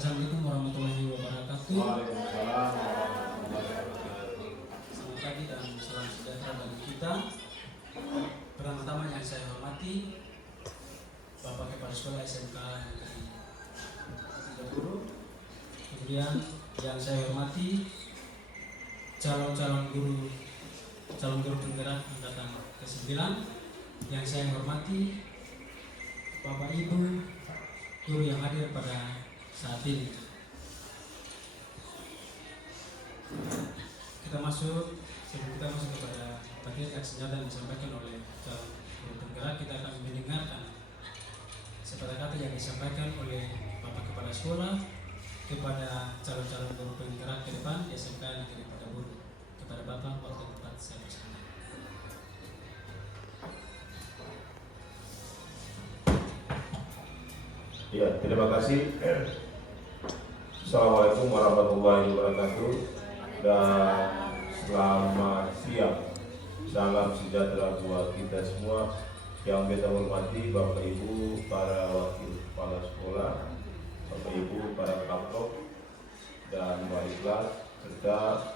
Assalamualaikum warahmatullahi wabarakatuh. Waalaikumsalam warahmatullahi wabarakatuh. Selamat pagi dan salam sejahtera bagi kita. Pertama-tama yang saya hormati Bapak Kepala Sekolah SMK Negeri 3 Guru. Kemudian yang saya hormati calon guru penggerak angkatan ke-9. Yang saya hormati Bapak Ibu guru yang hadir pada saat ini. Sebelum kita masuk kepada materi aksinya dan disampaikan oleh calon guru penggerak, kita akan mendengarkan sepatah kata yang disampaikan oleh Bapak Kepala Sekolah kepada calon-calon guru penggerak ke depan di SMK Negeri 3 Guru. Kepada Bapak, waktu tempat saya persilakan. Ya, terima kasih. Assalamualaikum warahmatullahi wabarakatuh dan selamat siang. Salam sejahtera buat kita semua. Yang kita hormati Bapak Ibu para wakil kepala sekolah, Bapak Ibu para kapok dan wali kelas serta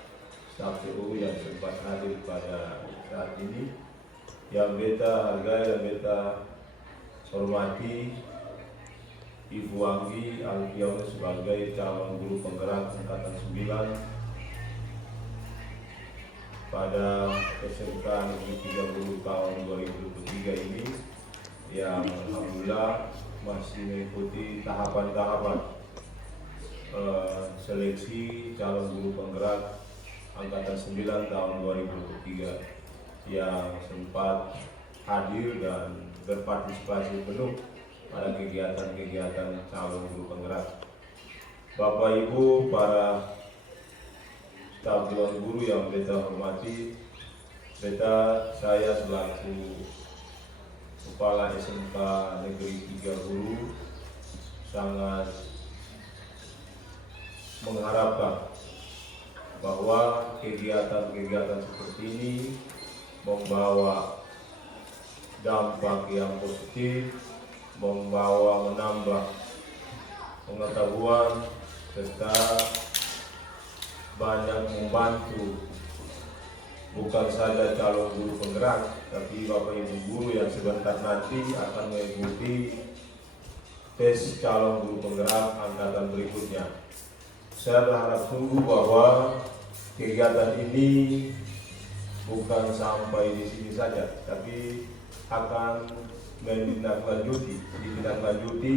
staf TU yang sempat hadir pada saat ini. Yang kita hargai dan kita hormati Ibu Anggi Alfiona sebagai calon guru penggerak angkatan 9 pada SMK Negeri 3 Guru tahun 2023 ini, yang alhamdulillah masih mengikuti tahapan-tahapan seleksi calon guru penggerak angkatan 9 tahun 2023 yang sempat hadir dan berpartisipasi penuh pada kegiatan-kegiatan calon guru penggerak. Bapak Ibu para staf dewan guru yang beta hormati, saya selaku Kepala SMK Negeri 3 Guru sangat mengharapkan bahwa kegiatan-kegiatan seperti ini membawa dampak yang positif, membawa menambah pengetahuan serta banyak membantu bukan saja calon guru penggerak, tapi Bapak Ibu guru yang sebentar nanti akan mengikuti tes calon guru penggerak angkatan berikutnya. Saya berharap sungguh bahwa kegiatan ini bukan sampai di sini saja, tapi akan ditindaklanjuti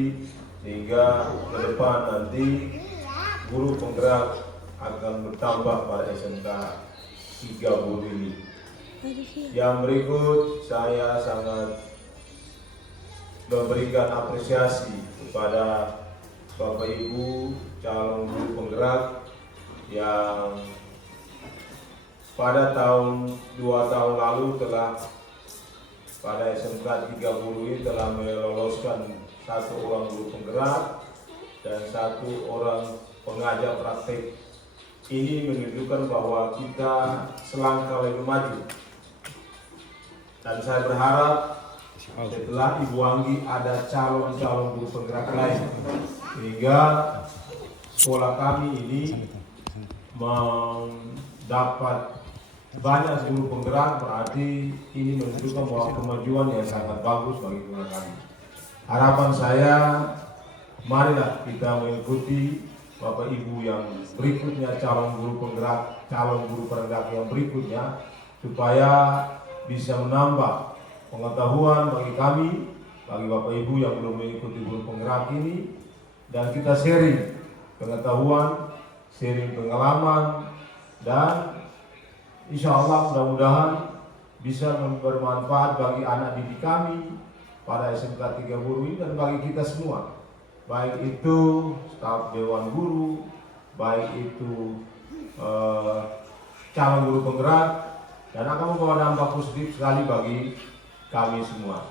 sehingga ke depan nanti guru penggerak akan bertambah pada SMK 3 Guru ini. Yang berikut, saya sangat memberikan apresiasi kepada Bapak Ibu calon guru penggerak yang pada 2 tahun lalu pada SMK 3 Guru ini telah meloloskan 1 orang guru penggerak dan 1 orang pengajar praktek. Ini menunjukkan bahwa kita selangkah lebih maju. Dan saya berharap setelah Ibu Anggi ada calon-calon guru penggerak lain, sehingga sekolah kami ini mendapat banyak guru penggerak, berarti ini menunjukkan bahwa kemajuan yang sangat bagus bagi sekolah kami. Harapan saya, marilah kita mengikuti Bapak Ibu yang berikutnya, calon guru penggerak yang berikutnya, supaya bisa menambah pengetahuan bagi kami, bagi Bapak Ibu yang belum mengikuti guru penggerak ini, dan kita sharing pengetahuan, sharing pengalaman, dan insya Allah mudah-mudahan bisa bermanfaat bagi anak didik kami pada SMK 3 Guru ini dan bagi kita semua. Baik itu staf dewan guru, baik itu calon guru penggerak, dan akan membawa dampak positif sekali bagi kami semua.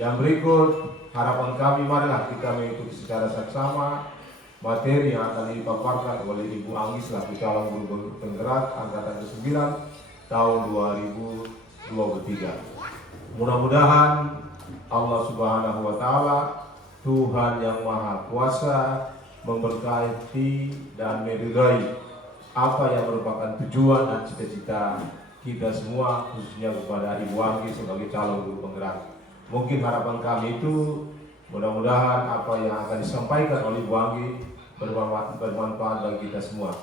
Yang berikut, harapan kami, marilah kita mengikuti secara saksama materi yang akan dipaparkan oleh Ibu Anggi selaku calon guru penggerak angkatan ke-9 tahun 2023. Mudah-mudahan Allah Subhanahu wa Ta'ala, Tuhan yang Maha Kuasa, memberkati dan meridai apa yang merupakan tujuan dan cita-cita kita semua, khususnya kepada Ibu Anggi sebagai calon guru penggerak. Mungkin harapan kami itu mudah-mudahan apa yang akan disampaikan oleh Ibu Anggi bermanfaat bagi kita semua.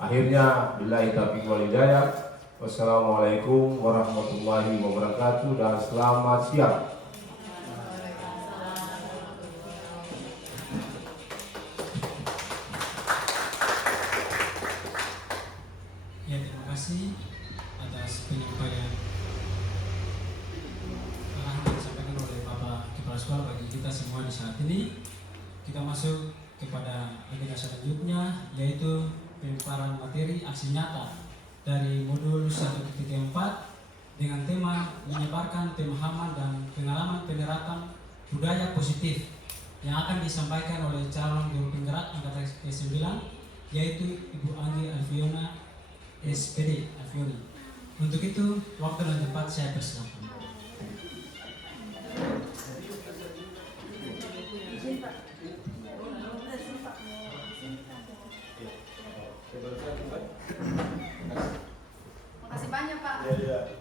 Akhirnya, billahi taufiq wal hidayah. Wassalamualaikum warahmatullahi wabarakatuh dan selamat siang. Ya, terima kasih atas penyampaian arahan yang disampaikan oleh Bapak Kepala Sekolah bagi kita semua di saat ini. Kita masuk kepada agenda selanjutnya, yaitu pemaparan materi aksi nyata dari modul 1.4 dengan tema menyebarkan pemahaman dan pengalaman penerapan budaya positif yang akan disampaikan oleh calon guru penggerak angkatan ke-9, yaitu Ibu Anggi Alfiona SPD Alfioni. Untuk itu, waktu dan tempat saya persilakan. Makasih banyak, Pak. Iya.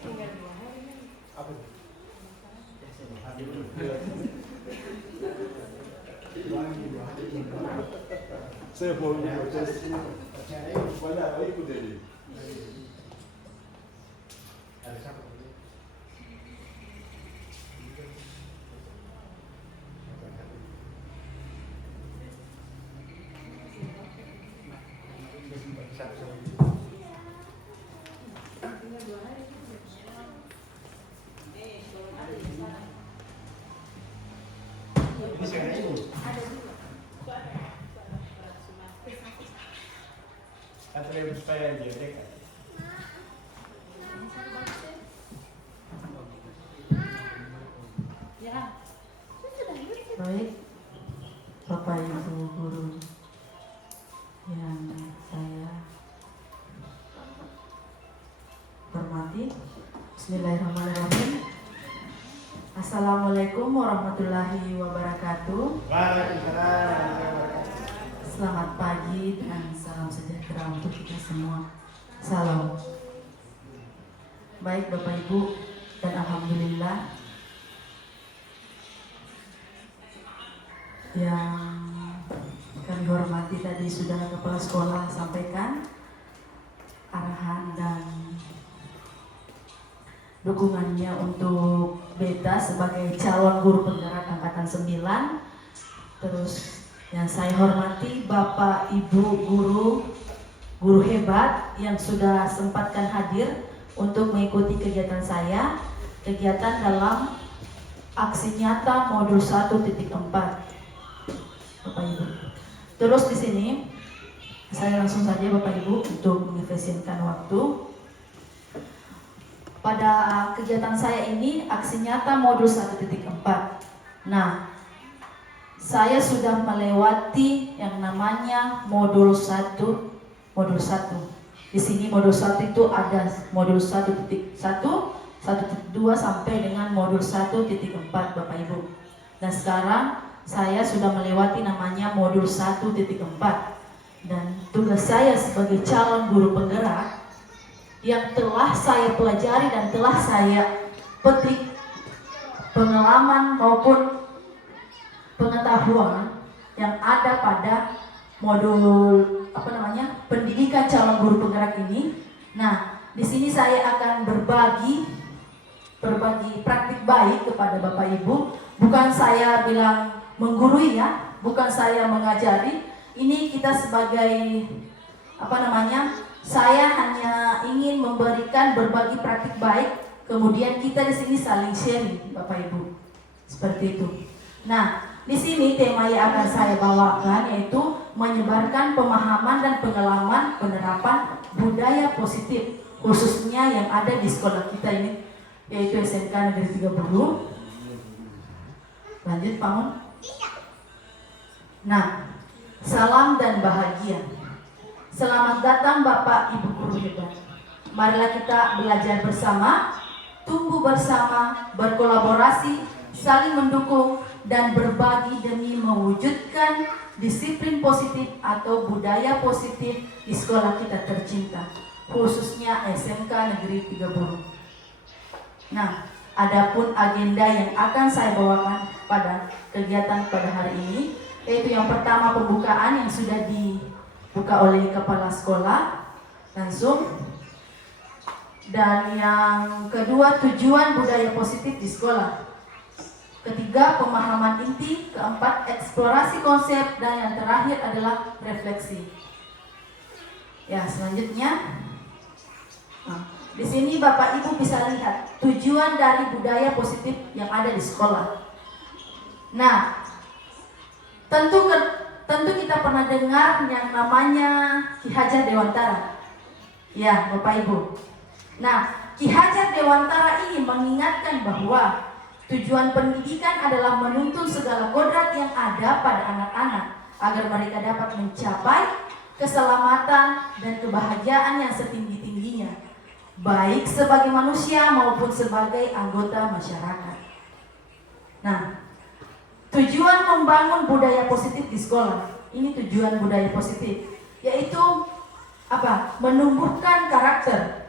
Tinggal 2 hari. Apa itu? Saya mau banyak ikut jadi. Supaya JTK. Baik, Bapak Ibu guru yang saya hormati, Bismillahirrahmanirrahim. Assalamualaikum warahmatullahi wabarakatuh. Selamat pagi dan salam sejahtera untuk kita semua. Salam. Baik Bapak Ibu, dan alhamdulillah yang kami hormati tadi sudah Kepala Sekolah sampaikan arahan dan dukungannya untuk beta sebagai calon guru penggerak angkatan 9. Terus yang saya hormati Bapak Ibu guru hebat yang sudah sempatkan hadir untuk mengikuti kegiatan saya, kegiatan dalam aksi nyata modul 1.4. Bapak Ibu. Terus di sini saya langsung saja Bapak Ibu untuk mengefisienkan waktu. Pada kegiatan saya ini aksi nyata modul 1.4. Nah, saya sudah melewati yang namanya modul 1. Di sini modul 1 itu ada modul 1.1, 1.2 sampai dengan modul 1.4 Bapak Ibu. Dan sekarang saya sudah melewati namanya modul 1.4. Dan tugas saya sebagai calon guru penggerak yang telah saya pelajari dan telah saya petik pengalaman maupun pengetahuan yang ada pada modul pendidikan calon guru penggerak ini. Nah, di sini saya akan berbagi praktik baik kepada Bapak Ibu. Bukan saya bilang menggurui ya, bukan saya mengajari. Ini kita sebagai saya hanya ingin memberikan berbagi praktik baik, kemudian kita di sini saling sharing, Bapak Ibu. Seperti itu. Nah, di sini tema yang akan saya bawakan yaitu menyebarkan pemahaman dan pengalaman penerapan budaya positif, khususnya yang ada di sekolah kita ini, yaitu SMK Negeri 30. Lanjut, Pak Mon. Nah, salam dan bahagia. Selamat datang Bapak Ibu guru hebat. Marilah kita belajar bersama, tumbuh bersama, berkolaborasi, saling mendukung, dan berbagi demi mewujudkan disiplin positif atau budaya positif di sekolah kita tercinta, khususnya SMK Negeri 3 Burung. Nah, adapun agenda yang akan saya bawakan pada kegiatan pada hari ini, yaitu yang pertama pembukaan yang sudah dibuka oleh kepala sekolah langsung, dan yang kedua tujuan budaya positif di sekolah, ketiga pemahaman inti, keempat eksplorasi konsep, dan yang terakhir adalah refleksi. Ya, selanjutnya, di sini Bapak Ibu bisa lihat tujuan dari budaya positif yang ada di sekolah. Nah, tentu kita pernah dengar yang namanya Ki Hajar Dewantara. Ya, Bapak Ibu. Nah, Ki Hajar Dewantara ini mengingatkan bahwa tujuan pendidikan adalah menuntun segala kodrat yang ada pada anak-anak agar mereka dapat mencapai keselamatan dan kebahagiaan yang setinggi-tingginya, baik sebagai manusia maupun sebagai anggota masyarakat. Nah, tujuan membangun budaya positif di sekolah, ini tujuan budaya positif, yaitu apa? Menumbuhkan karakter,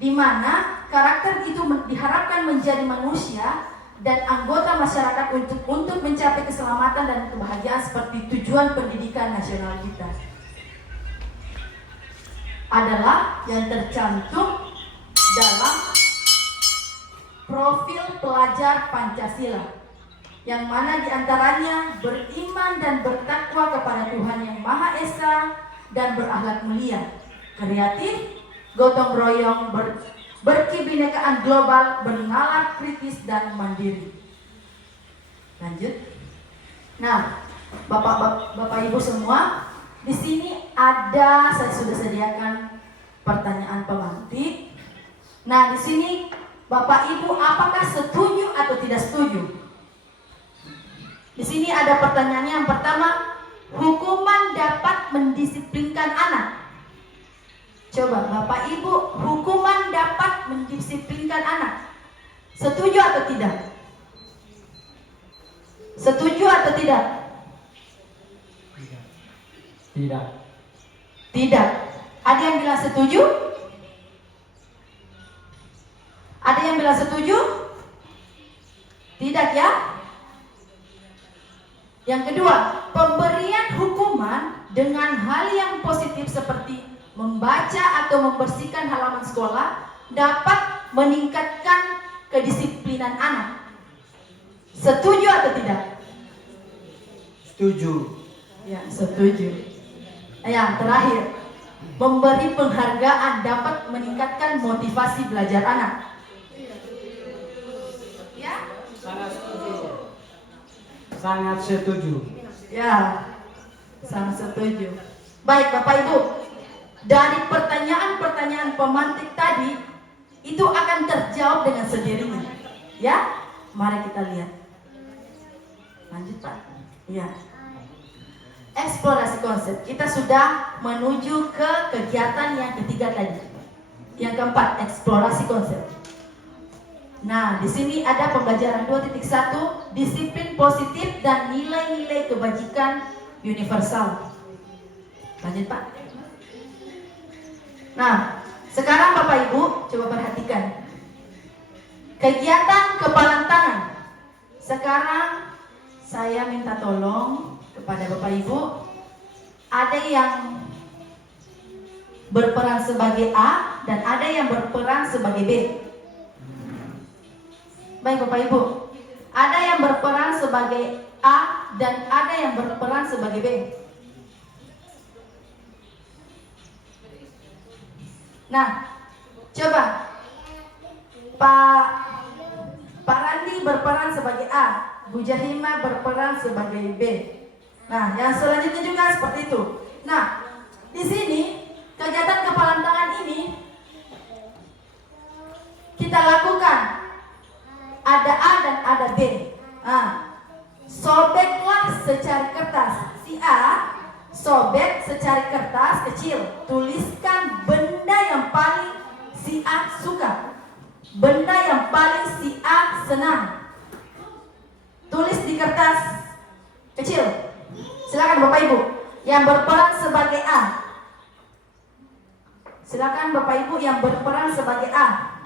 di mana karakter itu diharapkan menjadi manusia dan anggota masyarakat untuk mencapai keselamatan dan kebahagiaan seperti tujuan pendidikan nasional kita. Adalah yang tercantum dalam profil pelajar Pancasila, yang mana diantaranya beriman dan bertakwa kepada Tuhan Yang Maha Esa dan berakhlak mulia, kreatif, gotong royong, berkebinekaan global, bernalar kritis dan mandiri. Lanjut. Nah, Bapak Ibu semua, di sini saya sudah sediakan pertanyaan pemantik. Nah, di sini Bapak Ibu apakah setuju atau tidak setuju? Di sini ada pertanyaannya. Yang pertama, hukuman dapat mendisiplinkan anak. Coba Bapak Ibu, hukuman dapat mendisiplinkan anak. Setuju atau tidak? Setuju atau tidak? Tidak. Tidak. Ada yang bilang setuju? Ada yang bilang setuju? Tidak ya? Yang kedua, pemberian hukuman dengan hal yang positif seperti membaca atau membersihkan halaman sekolah dapat meningkatkan kedisiplinan anak. Setuju atau tidak? Setuju. Ya, setuju. Yang terakhir, memberi penghargaan dapat meningkatkan motivasi belajar anak. Ya? Sangat setuju. Sangat setuju. Ya, sangat setuju. Baik Bapak Ibu, dari pertanyaan-pertanyaan pemantik tadi itu akan terjawab dengan sendirinya. Ya, mari kita lihat. Lanjut Pak. Ya. Eksplorasi konsep. Kita sudah menuju ke kegiatan yang ketiga tadi. Yang keempat, eksplorasi konsep. Nah, di sini ada pembelajaran 2.1, disiplin positif dan nilai-nilai kebajikan universal. Lanjut Pak. Nah, sekarang Bapak Ibu coba perhatikan kegiatan kepalan tangan. Sekarang saya minta tolong kepada Bapak Ibu, ada yang berperan sebagai A dan ada yang berperan sebagai B. Baik Bapak Ibu, ada yang berperan sebagai A dan ada yang berperan sebagai B. Nah, coba Pak Randi berperan sebagai A, Bu Jahima berperan sebagai B. Nah, yang selanjutnya juga seperti itu. Nah, di sini kegiatan kepalan tangan ini kita lakukan. Ada A dan ada B. Nah, sobeklah secari kertas. Si A sobek secari kertas kecil. Tuliskan benda yang paling si A suka, benda yang paling si A senang. Tulis di kertas kecil. Silakan Bapak Ibu yang berperan sebagai A. Silakan Bapak Ibu yang berperan sebagai A.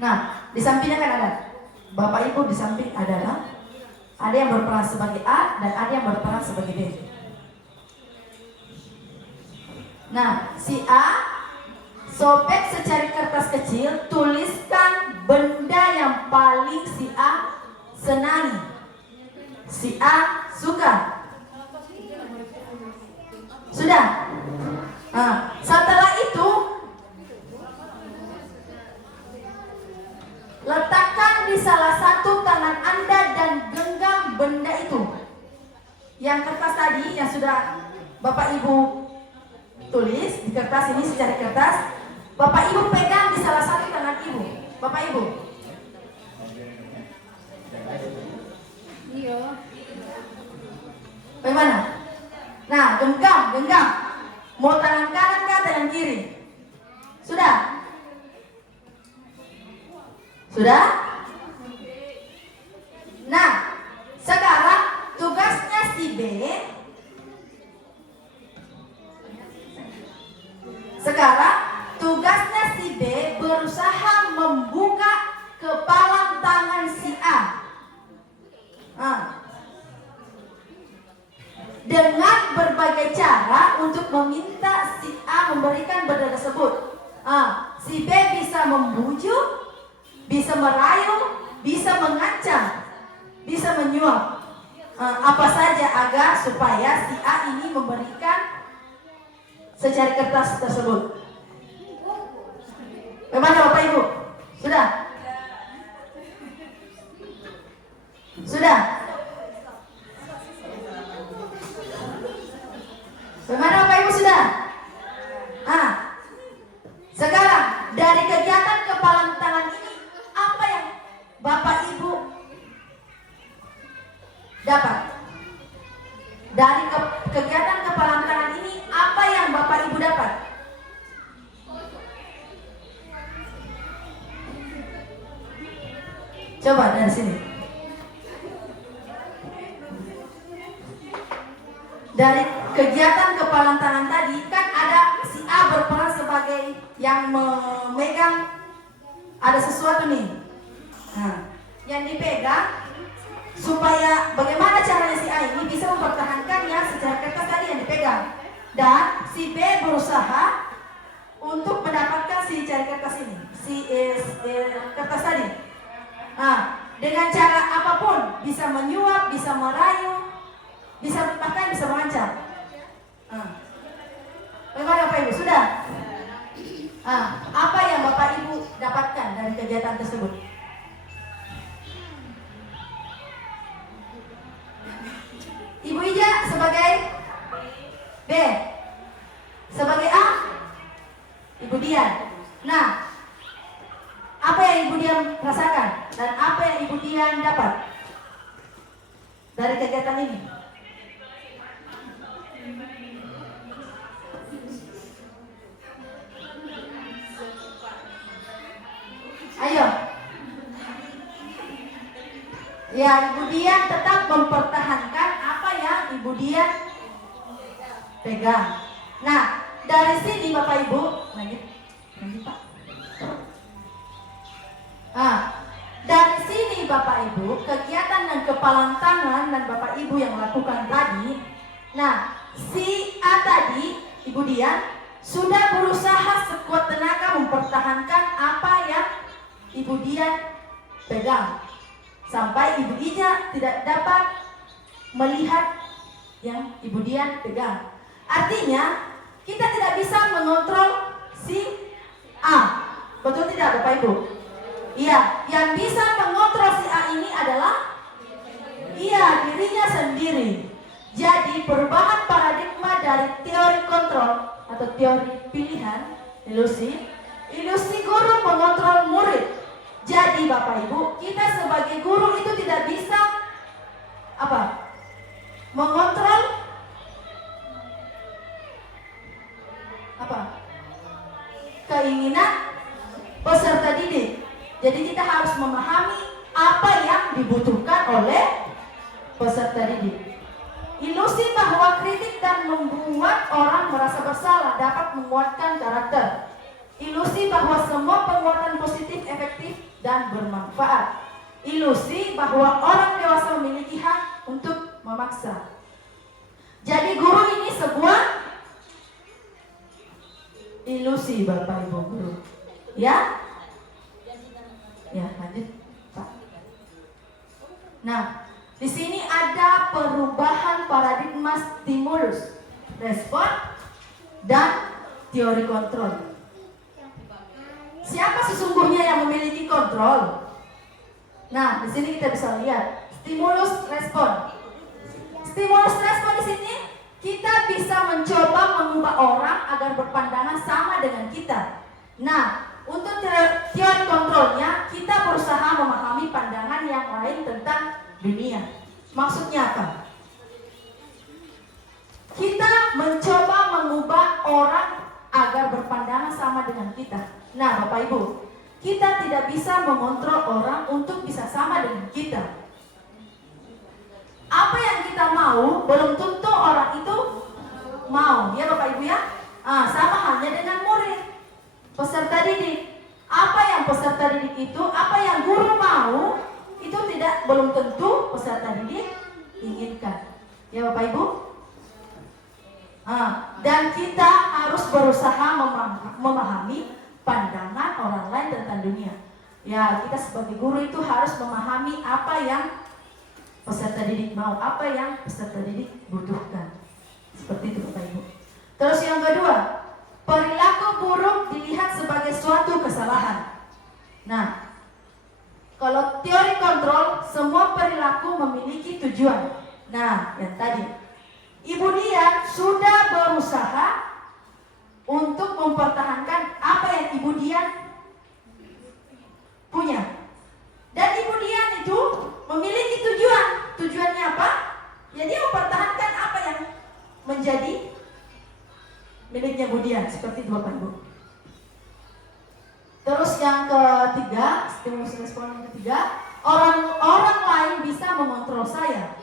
Nah, di sampingnya kan ada. Bapak Ibu di samping adalah ada yang berperan sebagai A dan ada yang berperan sebagai B. Nah, si A sobek secari kertas kecil, tuliskan benda yang paling si A senangi, si A suka. Sudah? Nah, setelah itu letakkan di salah satu tangan Anda dan genggam benda itu. Yang kertas tadi yang sudah Bapak Ibu tulis di kertas ini, secari kertas, Bapak Ibu pegang di salah satu tangan Ibu. Bapak Ibu. Iya. Bagaimana? Nah, genggam. Mau tangan kanan kah tangan kiri? Sudah? Sudah? Nah, sekarang tugasnya si B. Sekarang tugasnya si B berusaha membuka kepalan tangan si A. Dengan berbagai cara untuk meminta si A memberikan benda tersebut. Si B bisa membujuk, bisa merayu, bisa mengancam, bisa menyuap, apa saja agar supaya si A ini memberikan secari kertas tersebut. Bagaimana Bapak Ibu? Sudah? Sudah? Bagaimana Bapak Ibu sudah? Sekarang dari kegiatan kepalan tangan ini apa yang Bapak Ibu dapat? Dari kegiatan kepalan tangan ini apa yang Bapak Ibu dapat? Coba dari sini. Dari kegiatan kepalan tangan tadi kan ada si A berperan sebagai yang memegang ada sesuatu nih. Yang dipegang supaya bagaimana caranya si A ini bisa mempertahankannya secara kertas tadi yang dipegang, dan si B berusaha untuk mendapatkan si cari kertas ini, kertas tadi. Dengan cara apapun, bisa menyuap, bisa merayu, bisa bahkan bisa mengancam. Bagaimana Bapak Ibu? Sudah? Apa yang Bapak Ibu dapatkan dari kegiatan tersebut? Ibu Ija sebagai B, sebagai A, Ibu Dian. Nah, apa yang Ibu Dian rasakan dan apa yang Ibu Dian dapat dari kegiatan ini? Ayo. Ya, Ibu Dian tetap mempertahankan apa yang Ibu Dian pegang. Nah, dari sini Bapak Ibu, lagi Pak. Dari sini Bapak Ibu, kegiatan dan kepalan tangan dan Bapak Ibu yang lakukan tadi. Nah, si A tadi, Ibu Dian, sudah berusaha sekuat tenaga mempertahankan apa yang Ibu Dian pegang, sampai Ibu Ija tidak dapat melihat yang Ibu Dian pegang. Artinya kita tidak bisa mengontrol si A. Betul tidak Bapak Ibu? Iya, yang bisa mengontrol si A ini adalah dirinya sendiri. Jadi perubahan paradigma dari teori kontrol atau teori pilihan, ilusi guru mengontrol murid. Jadi Bapak Ibu, kita sebagai guru itu tidak bisa mengontrol keinginan peserta didik. Jadi kita harus memahami apa yang dibutuhkan oleh peserta didik. Ilusi bahwa kritik dan membuat orang merasa bersalah dapat menguatkan karakter. Ilusi bahwa semua penguatan positif efektif dan bermanfaat. Ilusi bahwa orang dewasa memiliki hak untuk memaksa. Jadi guru ini sebuah ilusi, Bapak Ibu guru. Ya? Ya, lanjut, Pak. Nah, di sini ada perubahan paradigma stimulus, respon, dan teori kontrol. Siapa sesungguhnya yang memiliki kontrol? Nah, di sini kita bisa lihat stimulus respon. Stimulus respon di sini kita bisa mencoba mengubah orang agar berpandangan sama dengan kita. Nah, untuk teori kontrolnya kita berusaha memahami pandangan yang lain tentang dunia. Maksudnya apa? Kita mencoba mengubah orang agar berpandangan sama dengan kita. Nah, Bapak Ibu, kita tidak bisa mengontrol orang untuk bisa sama dengan kita. Apa yang kita mau belum tentu orang itu mau, ya Bapak Ibu ya. Sama halnya dengan murid, peserta didik. Apa yang peserta didik itu, apa yang guru mau, itu belum tentu peserta didik inginkan, ya Bapak Ibu. Dan kita harus berusaha memahami pandangan orang lain tentang dunia. Ya, kita sebagai guru itu harus memahami apa yang peserta didik mau, apa yang peserta didik butuhkan. Seperti itu Bapak Ibu. Terus yang kedua, perilaku buruk dilihat sebagai suatu kesalahan. Nah, kalau teori kontrol, semua perilaku memiliki tujuan. Nah, yang tadi, Ibu Dian sudah berusaha untuk mempertahankan apa yang Ibu Dian punya. Dan Ibu Dian itu memiliki tujuan. Tujuannya apa? Ya, dia mempertahankan apa yang menjadi miliknya Bu Dian. Seperti itu Bapak Ibu. Terus yang ketiga, stimulus respon yang ketiga, orang lain bisa mengontrol saya.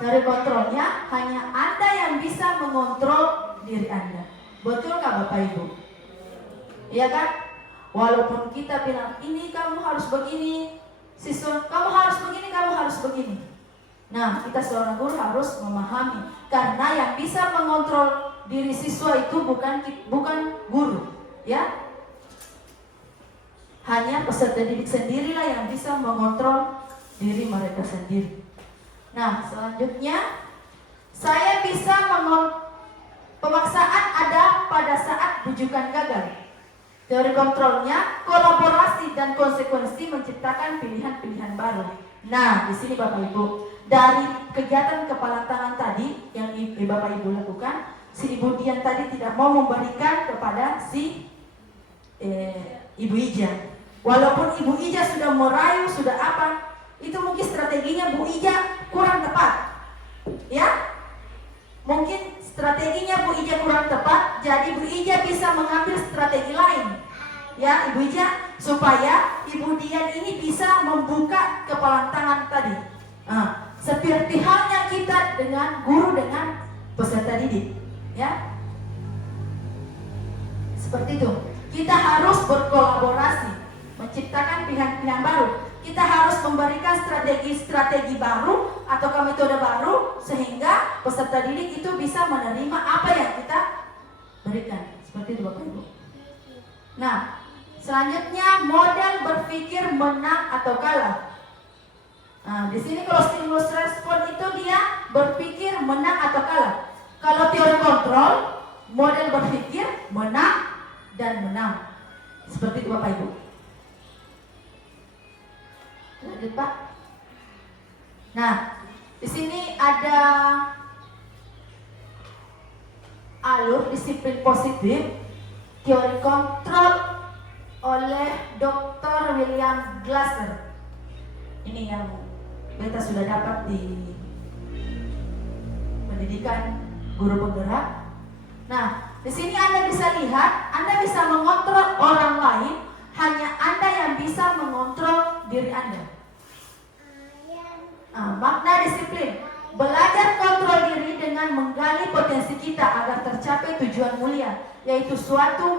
Dari kontrolnya, hanya Anda yang bisa mengontrol diri Anda. Betulkah Bapak Ibu? Iya kan? Walaupun kita bilang, ini kamu harus begini, siswa, kamu harus begini, kamu harus begini. Nah, kita seorang guru harus memahami, karena yang bisa mengontrol diri siswa itu bukan guru, ya. Hanya peserta didik sendirilah yang bisa mengontrol diri mereka sendiri. Nah, selanjutnya saya bisa pemaksaan ada pada saat bujukan gagal. Teori kontrolnya, kolaborasi dan konsekuensi menciptakan pilihan-pilihan baru. Nah, di sini Bapak Ibu, dari kegiatan kepala tangan tadi yang Bapak Ibu lakukan, si Ibu Dian tadi tidak mau memberikan kepada si Ibu Ija. Walaupun Ibu Ija sudah merayu, sudah apa, itu mungkin strateginya Bu Ija kurang tepat, ya. Mungkin strateginya Bu Ija kurang tepat, jadi Bu Ija bisa mengambil strategi lain, ya Ibu Ija, supaya Ibu Dian ini bisa membuka kepala tangan tadi. Seperti halnya kita dengan guru dengan peserta didik, ya. Seperti itu. Kita harus berkolaborasi, menciptakan pilihan-pilihan baru. Kita harus memberikan strategi baru atau metode baru sehingga peserta didik itu bisa menerima apa yang kita berikan. Seperti itu Bapak Ibu. Nah, selanjutnya model berpikir menang atau kalah. Nah, di sini kalau stimulus respon itu dia berpikir menang atau kalah. Kalau teori kontrol, model berpikir menang dan menang. Seperti itu Bapak Ibu. Lanjut Pak. Nah, di sini ada alur disiplin positif, teori kontrol oleh Dr. William Glasser. Ini yang beta sudah dapat di pendidikan guru penggerak. Nah, di sini Anda bisa lihat, Anda bisa mengontrol orang lain, hanya Anda yang bisa mengontrol diri Anda. Makna disiplin, belajar kontrol diri dengan menggali potensi kita agar tercapai tujuan mulia, yaitu sesuatu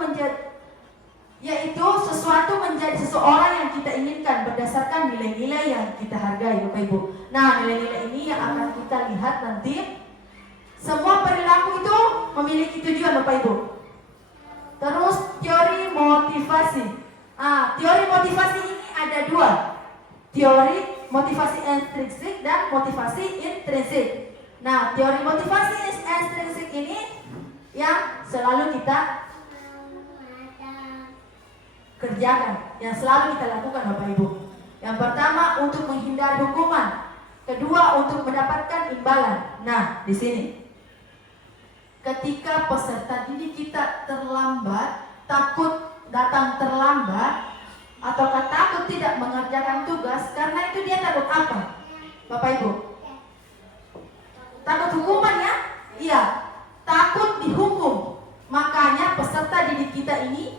menjadi seseorang yang kita inginkan berdasarkan nilai-nilai yang kita hargai, Bapak Ibu. Nah, nilai-nilai ini yang akan kita lihat nanti. Semua perilaku itu memiliki tujuan, Bapak Ibu. Terus teori motivasi. Teori motivasi ini ada dua. Teori motivasi intrinsik dan motivasi intrinsik. Nah, teori motivasi intrinsik ini yang selalu kita kerjakan, yang selalu kita lakukan, Bapak Ibu. Yang pertama untuk menghindari hukuman, kedua untuk mendapatkan imbalan. Nah, di sini ketika peserta didik kita terlambat, takut datang terlambat, ataukah takut tidak mengerjakan tugas, karena itu dia takut apa, Bapak Ibu? Takut hukuman ya? Iya, takut dihukum. Makanya peserta didik kita ini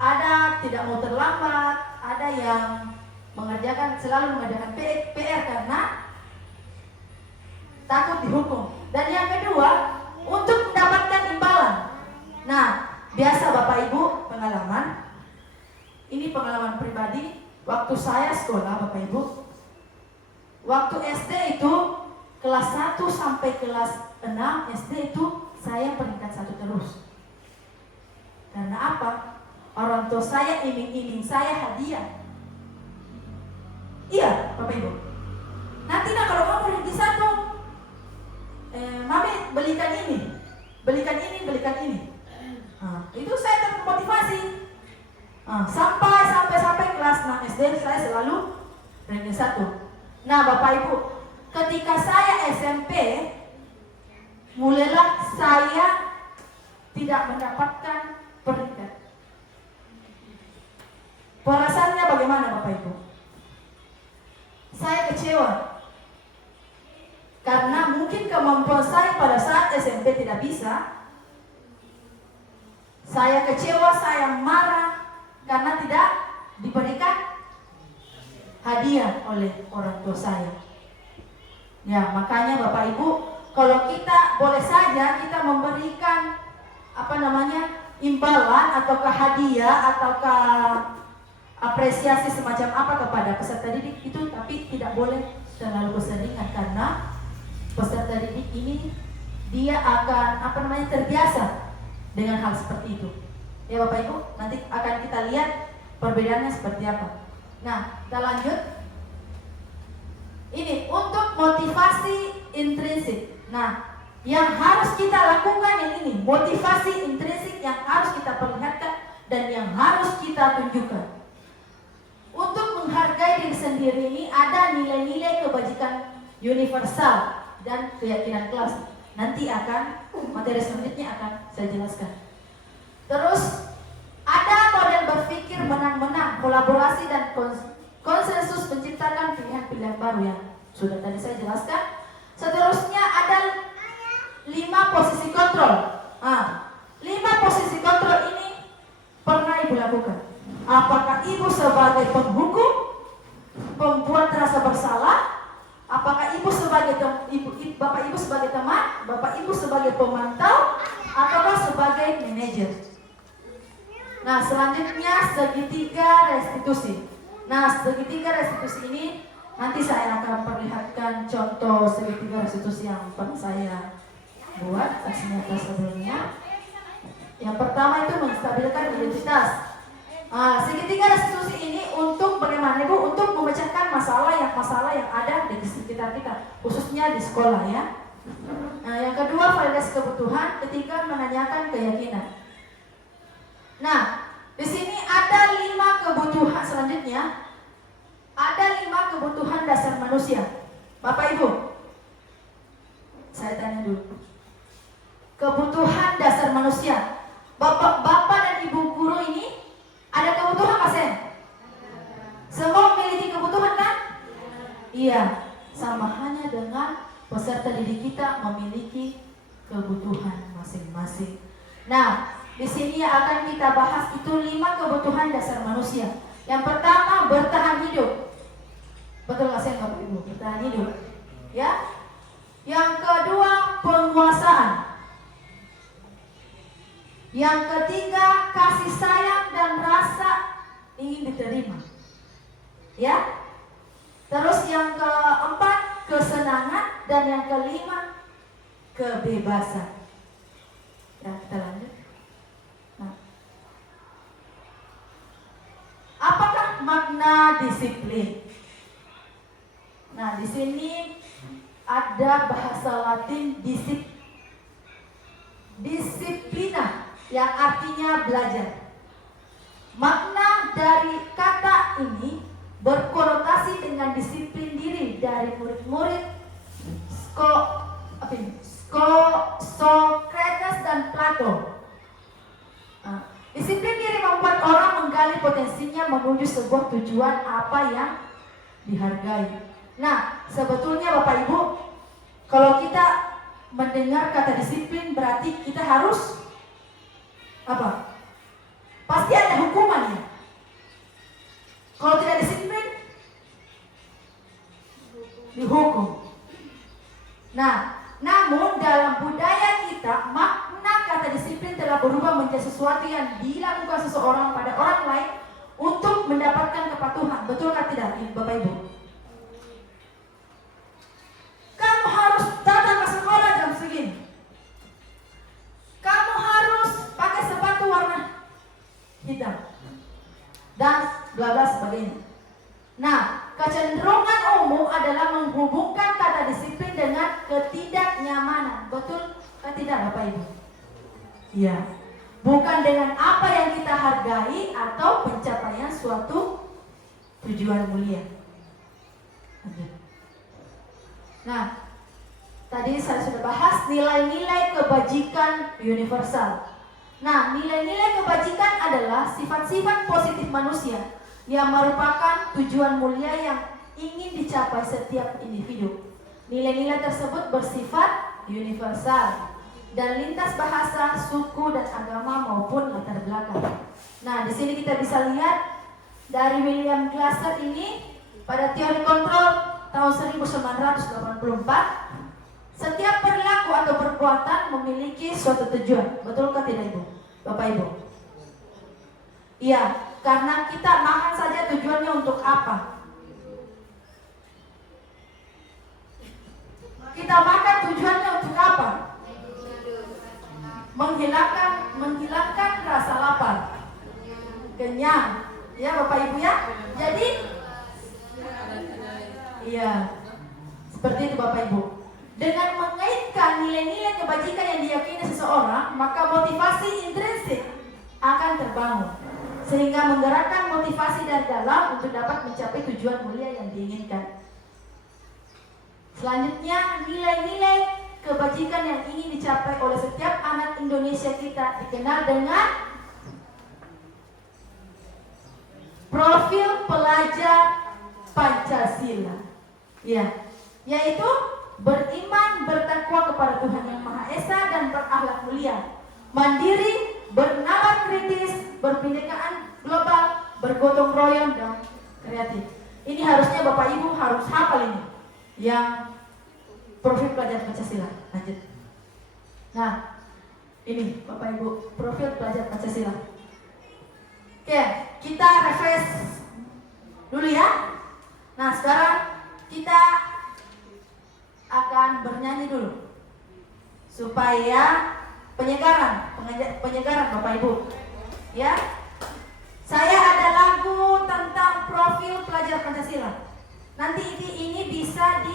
ada tidak mau terlambat, ada yang selalu mengerjakan PR karena takut dihukum. Dan yang kedua, untuk mendapatkan imbalan. Nah, biasa Bapak Ibu pengalaman, ini pengalaman pribadi, waktu saya sekolah, Bapak Ibu, waktu SD itu kelas 1 sampai kelas 6 SD itu saya peringkat 1 terus. Karena apa? Orang tua saya iming-iming saya hadiah. Iya, Bapak Ibu. Nanti kalau kamu berhenti 1, mami belikan ini, belikan ini, belikan ini. Itu saya termotivasi. Sampai kelas 6 SD saya selalu ranking 1. Nah, Bapak Ibu, ketika saya SMP, mulailah saya tidak mendapatkan peringkat. Perasaannya bagaimana, Bapak Ibu? Saya kecewa. Karena mungkin kemampuan saya pada saat SMP tidak bisa. Saya kecewa, saya marah karena tidak diberikan hadiah oleh orang tua saya. Ya, makanya Bapak Ibu, kalau kita boleh saja kita memberikan imbalan ataukah hadiah ataukah apresiasi semacam apa kepada peserta didik itu, tapi tidak boleh terlalu keseringan, karena peserta didik ini dia akan terbiasa dengan hal seperti itu. Ya Bapak Ibu, nanti akan kita lihat perbedaannya seperti apa. Nah, kita lanjut. Ini untuk motivasi intrinsik. Nah, yang harus kita lakukan yang ini, motivasi intrinsik yang harus kita perlihatkan dan yang harus kita tunjukkan. Untuk menghargai diri sendiri ini ada nilai-nilai kebajikan universal dan keyakinan kelas. Nanti akan materi selanjutnya akan saya jelaskan. Terus ada model berpikir menang-menang, kolaborasi dan konsensus menciptakan pilihan-pilihan baru yang sudah tadi saya jelaskan. Seterusnya ada 5 posisi kontrol. 5 posisi kontrol ini pernah Ibu lakukan. Apakah Ibu sebagai penghukum, pembuat rasa bersalah? Apakah Ibu sebagai Bapak Ibu sebagai teman, Bapak Ibu sebagai pemantau, ataukah sebagai manajer? Nah, selanjutnya segitiga restitusi. Nah, segitiga restitusi ini nanti saya akan perlihatkan contoh segitiga restitusi yang pernah saya buat aksi nyata sebelumnya. Yang pertama itu menstabilkan identitas. Segitiga restitusi ini untuk bagaimana Ibu? Untuk memecahkan masalah yang ada di sekitar kita, khususnya di sekolah ya. Yang kedua validasi kebutuhan, ketiga menanyakan keyakinan. Nah, di sini ada 5 kebutuhan selanjutnya. Ada 5 kebutuhan dasar manusia. Bapak Ibu, saya tanya dulu. Kebutuhan dasar manusia. Bapak dan Ibu guru ini ada kebutuhan Pak Sen? Semua memiliki kebutuhan kan? Iya, sama hanya dengan peserta didik kita memiliki kebutuhan masing-masing. Nah, di sini akan kita bahas itu 5 kebutuhan dasar manusia. Yang pertama, bertahan hidup. Betul nggak Sen, Bapak Ibu? Bertahan Yang ketiga, kasih sayang dan rasa ingin diterima. Ya. Terus yang keempat, kesenangan, dan yang kelima, kebebasan. Ya, kita lanjut. Nah. Apakah makna disiplin? Nah, di sini ada bahasa Latin disiplina yang artinya belajar. Makna dari kata ini berkonotasi dengan disiplin diri dari murid-murid Socrates dan Plato. Nah, disiplin diri membuat orang menggali potensinya menuju sebuah tujuan apa yang dihargai. Nah, sebetulnya Bapak Ibu, kalau kita mendengar kata disiplin berarti kita harus apa? Pasti ada hukumannya. Kalau tidak disiplin, dihukum. Nah, namun dalam budaya kita, makna kata disiplin telah berubah menjadi sesuatu yang dilakukan seseorang pada orang lain untuk mendapatkan kepatuhan. Betulkah tidak, Bapak Ibu? Kamu harus datang ke sekolah jam segini. Kamu harus pakai sepatu warna hitam. Dan bla bla sebagainya. Nah, kecenderungan umum adalah menghubungkan kata disiplin dengan ketidaknyamanan. Betul atau tidak, Bapak Ibu? Iya. Bukan dengan apa yang kita hargai atau pencapaian suatu tujuan mulia. Nah, tadi saya sudah bahas nilai-nilai kebajikan universal. Nah, nilai-nilai kebajikan adalah sifat-sifat positif manusia yang merupakan tujuan mulia yang ingin dicapai setiap individu. Nilai-nilai tersebut bersifat universal dan lintas bahasa, suku, dan agama maupun latar belakang. Nah, di sini kita bisa lihat dari William Glasser ini pada teori kontrol tahun 1984, setiap perilaku atau perbuatan memiliki suatu tujuan. Betulkah tidak, Ibu? Bapak Ibu? Iya, karena kita makan saja tujuannya untuk apa? Kita makan tujuannya untuk apa? Menghilangkan rasa lapar, kenyang. Ya, Bapak Ibu ya. Jadi, iya, seperti itu Bapak Ibu. Dengan mengaitkan nilai-nilai kebajikan yang diyakini seseorang, maka motivasi intrinsik akan terbangun, sehingga menggerakkan motivasi dari dalam untuk dapat mencapai tujuan mulia yang diinginkan. Selanjutnya, nilai-nilai kebajikan yang ingin dicapai oleh setiap anak Indonesia kita dikenal dengan profil pelajar Pancasila. Ya, yaitu beriman, bertakwa kepada Tuhan Yang Maha Esa dan berakhlak mulia, mandiri, bernalar kritis, berpindakaan global, bergotong royong, dan kreatif. Ini harusnya Bapak Ibu harus hafal ini, yang profil pelajar Pancasila. Lanjut. Nah, ini Bapak Ibu profil pelajar Pancasila. Oke, kita refresh dulu ya. Nah, sekarang kita akan bernyanyi dulu supaya penyegaran Bapak Ibu. Ya. Saya ada lagu tentang profil pelajar Pancasila. Nanti ini bisa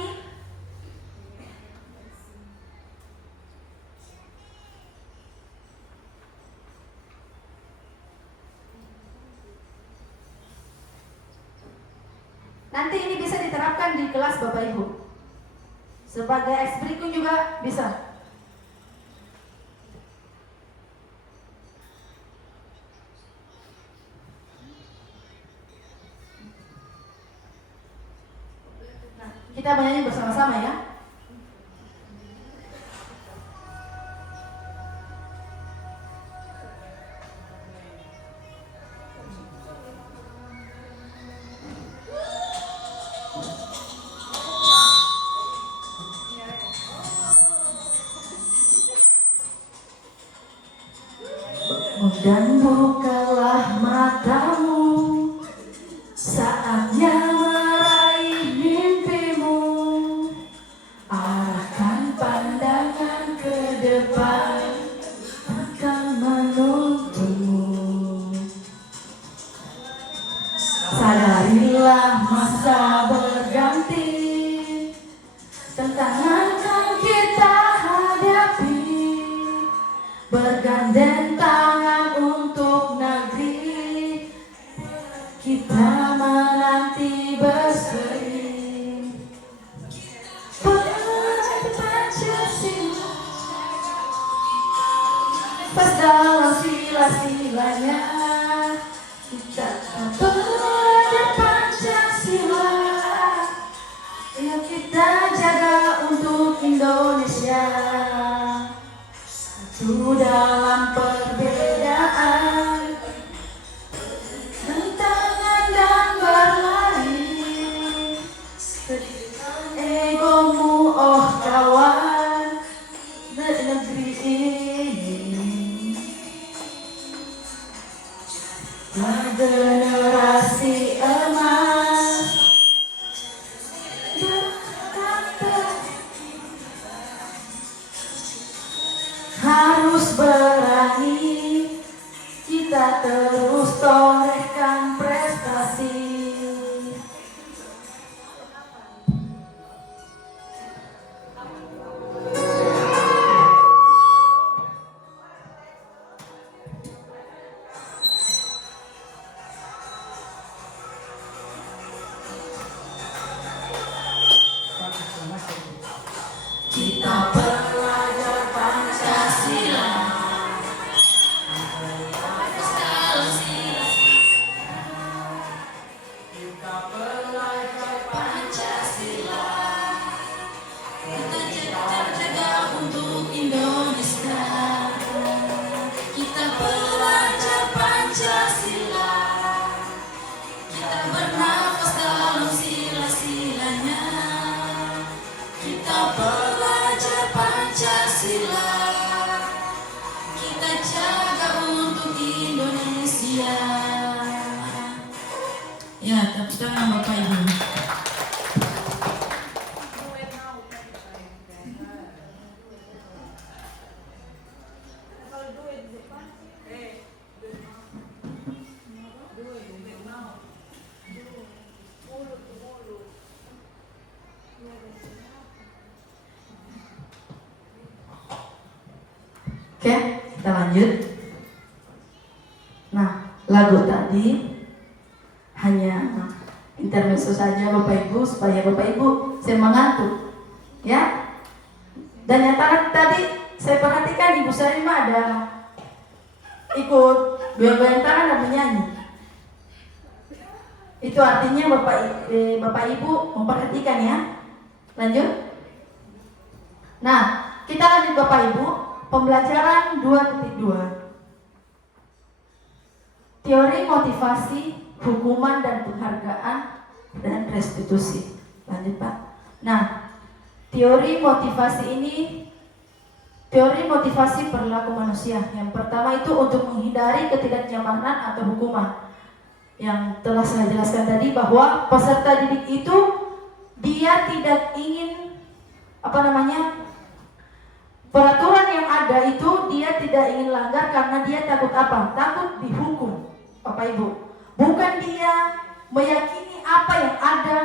diterapkan di kelas Bapak Ibu. Sebagai eksplikum juga bisa. Nah, kita bernyanyi bersama-sama ya. Saatnya meraih mimpimu, arahkan pandangan ke depan, akan menuntunmu. Sadarilah masa berganti, tantangan yang kita hadapi, bergandeng tangan untuk negeri kita menanti berseri. Pancasila, pas dalam sila-silanya, kita belajar Pancasila, yang kita jaga untuk Indonesia. Satu dalam perbedaan, tantangan dan berlari, egomu oh kawan, negeri ini generasi emas. Harus berani, kita terus torehkan prestasi. Kita belajar Pancasila, kita belajar Pancasila, kita jaga untuk Indonesia. Kita belajar Pancasila, kita bernafas dalam sila-silanya. Kita belajar Pancasila, kita jaga untuk Indonesia. Ya, tepuk tangan Bapak Ibu. Oke, kita lanjut. Nah, lagu tadi hanya intermezzo saja Bapak Ibu, supaya Bapak Ibu saya mengantuk, ya. Dan nyata tadi saya perhatikan Ibu Sarima ada ikut goyang-goyang tangan dan menyanyi. Itu artinya Bapak Ibu memperhatikan, ya. Lanjut. Nah, kita lanjut Bapak Ibu. Pembelajaran 2.2, teori motivasi, hukuman dan penghargaan, dan restitusi. Lanjut Pak. Nah, teori motivasi perilaku manusia. Yang pertama itu untuk menghindari ketidaknyamanan atau hukuman. Yang telah saya jelaskan tadi bahwa peserta didik itu dia tidak ingin peraturan yang ada itu dia tidak ingin langgar karena dia takut apa? Takut dihukum, Bapak Ibu. Bukan dia meyakini apa yang ada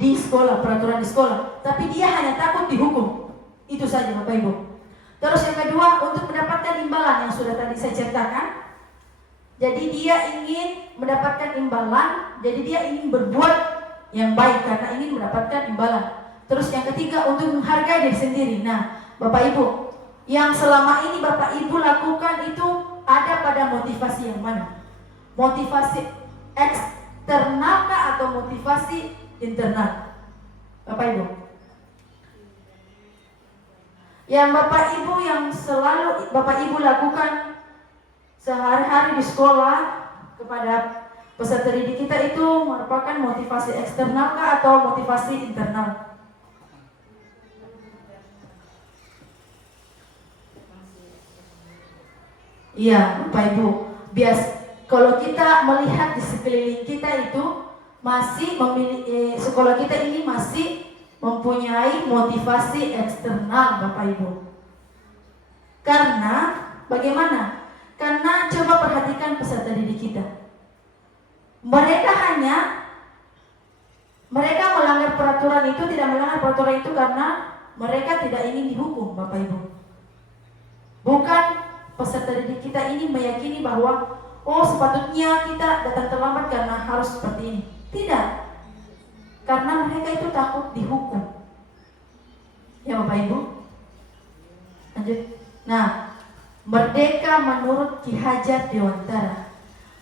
di sekolah, peraturan di sekolah, tapi dia hanya takut dihukum. Itu saja Bapak Ibu. Terus yang kedua, untuk mendapatkan imbalan yang sudah tadi saya ceritakan. Jadi dia ingin mendapatkan imbalan, jadi dia ingin berbuat yang baik karena ingin mendapatkan imbalan. Terus yang ketiga, untuk menghargai diri sendiri. Nah, Bapak Ibu, yang selama ini Bapak Ibu lakukan itu ada pada motivasi yang mana? Motivasi eksternal kah atau motivasi internal? Bapak Ibu. Yang Bapak Ibu yang selalu Bapak Ibu lakukan sehari-hari di sekolah kepada peserta didik kita itu merupakan motivasi eksternal kah atau motivasi internal? Iya, Bapak Ibu. Kalau kita melihat di sekeliling kita itu, masih memiliki sekolah kita ini masih mempunyai motivasi eksternal Bapak Ibu. Karena bagaimana? Karena coba perhatikan peserta didik kita. Mereka melanggar peraturan itu, tidak melanggar peraturan itu karena mereka tidak ingin dihukum Bapak Ibu. Bukan peserta didik kita ini meyakini bahwa oh sepatutnya kita datang terlambat karena harus seperti ini. Tidak. Karena mereka itu takut dihukum. Ya Bapak Ibu. Lanjut. Nah, merdeka menurut Ki Hajar Dewantara.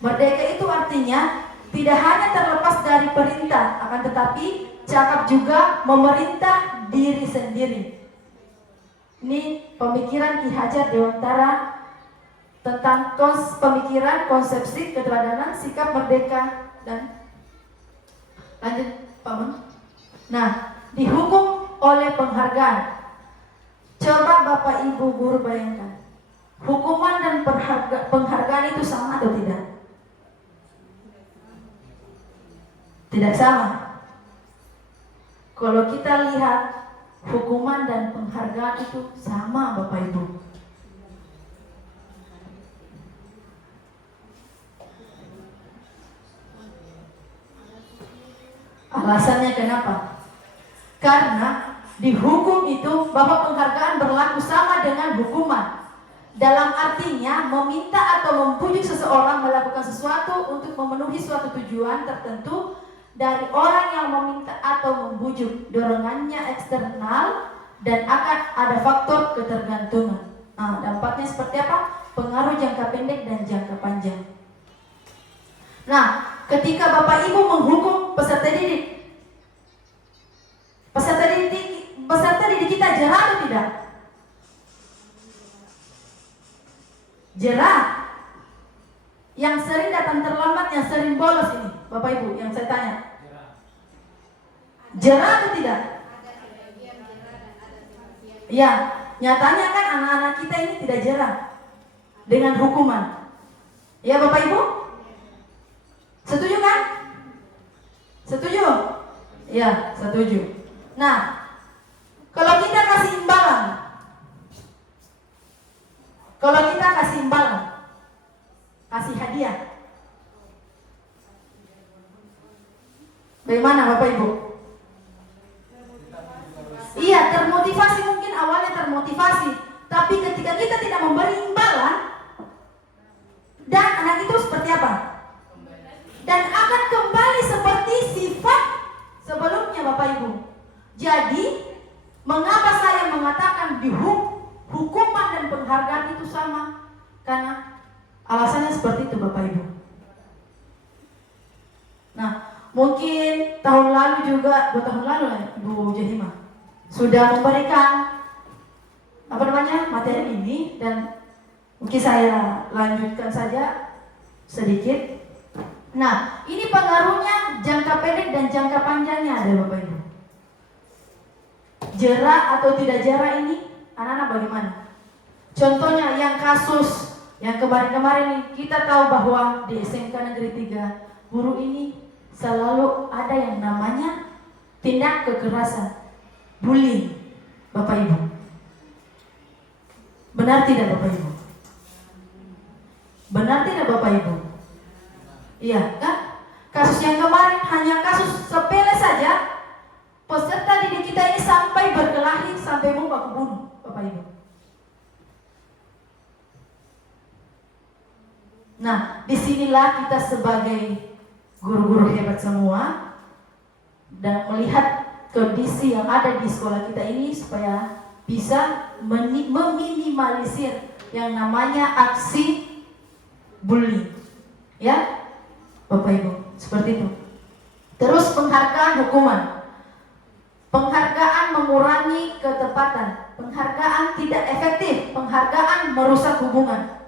Merdeka itu artinya tidak hanya terlepas dari perintah, akan tetapi cakap juga memerintah diri sendiri. Ini pemikiran Ki Hajar Dewantara tentang pemikiran, konsepsi, keteladanan, sikap merdeka dan lanjut Pak Men. Nah, dihukum oleh penghargaan. Coba Bapak Ibu guru bayangkan, hukuman dan penghargaan itu sama atau tidak? Tidak sama. Kalau kita lihat hukuman dan penghargaan itu sama Bapak Ibu. Alasannya kenapa? Karena di hukum itu bahwa penghargaan berlaku sama dengan hukuman. Dalam artinya meminta atau membujuk seseorang melakukan sesuatu untuk memenuhi suatu tujuan tertentu dari orang yang meminta atau membujuk. Dorongannya eksternal dan akan ada faktor ketergantungan. Nah, dampaknya seperti apa? Pengaruh jangka pendek dan jangka panjang. Nah, ketika Bapak Ibu menghukum peserta didik kita jerah atau tidak? Jerah. Yang sering datang terlambat, yang sering bolos ini, Bapak Ibu, yang saya tanya. Jerah atau tidak? Ya, nyatanya kan anak-anak kita ini tidak jerah dengan hukuman. Ya Bapak Ibu? Setuju kan? Setuju? Ya, setuju. Nah, kalau kita kasih imbalan, kasih hadiah, bagaimana Bapak Ibu? Iya, termotivasi, mungkin awalnya termotivasi, tapi ketika kita tidak memberi imbalan, dan anak itu seperti apa? Dan akan kembali seperti sifat sebelumnya Bapak Ibu. Jadi, mengapa saya mengatakan hukuman dan penghargaan itu sama? Karena alasannya seperti itu Bapak Ibu. Nah, mungkin tahun lalu juga, 2 tahun lalu ya Ibu Jahima sudah memberikan materi ini, dan mungkin saya lanjutkan saja sedikit. Nah, ini pengaruhnya jangka pendek dan jangka panjangnya ada Bapak Ibu. Jerah atau tidak jerah ini anak-anak bagaimana? Contohnya yang kasus yang kemarin-kemarin ini, kita tahu bahwa di SMK Negeri 3 guru ini selalu ada yang namanya tindak kekerasan, bullying, Bapak Ibu. Benar tidak Bapak Ibu? Benar tidak Bapak Ibu? Iya kan? Kasus yang kemarin hanya kasus sepele saja. Peserta didik kita ini sampai berkelahi, sampai mau baku bunuh, Bapak Ibu. Nah, disinilah kita sebagai guru-guru hebat semua dan melihat kondisi yang ada di sekolah kita ini supaya bisa meminimalisir yang namanya aksi bullying, ya, Bapak Ibu, seperti itu. Terus penghargaan hukuman. Penghargaan mengurangi ketepatan, penghargaan tidak efektif, penghargaan merusak hubungan.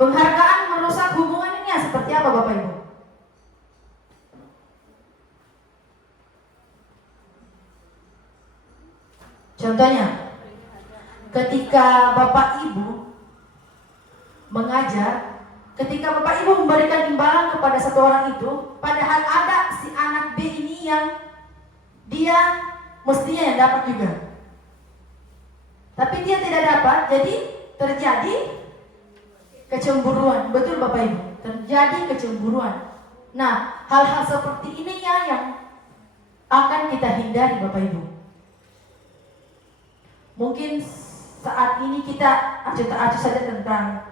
Penghargaan merusak hubungan ini seperti apa Bapak Ibu? Contohnya, ketika Bapak Ibu mengajar ketika Bapak Ibu memberikan imbalan kepada satu orang itu, padahal ada si anak B ini yang dia mestinya yang dapat juga, tapi dia tidak dapat, jadi terjadi kecemburuan. Betul Bapak Ibu, terjadi kecemburuan. Nah, hal-hal seperti ini ya yang akan kita hindari Bapak Ibu. Mungkin saat ini kita acuh saja tentang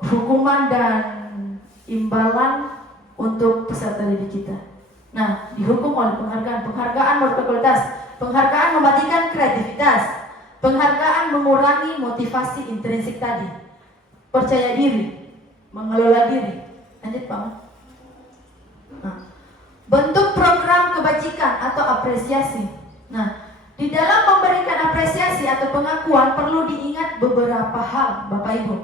hukuman dan imbalan untuk peserta didik kita. Nah, dihukum oleh penghargaan berkualitas, penghargaan mematikan kreativitas, penghargaan mengurangi motivasi intrinsik tadi, percaya diri, mengelola diri. Lanjut Pak. Nah, bentuk program kebajikan atau apresiasi. Nah, di dalam memberikan apresiasi atau pengakuan perlu diingat beberapa hal Bapak Ibu.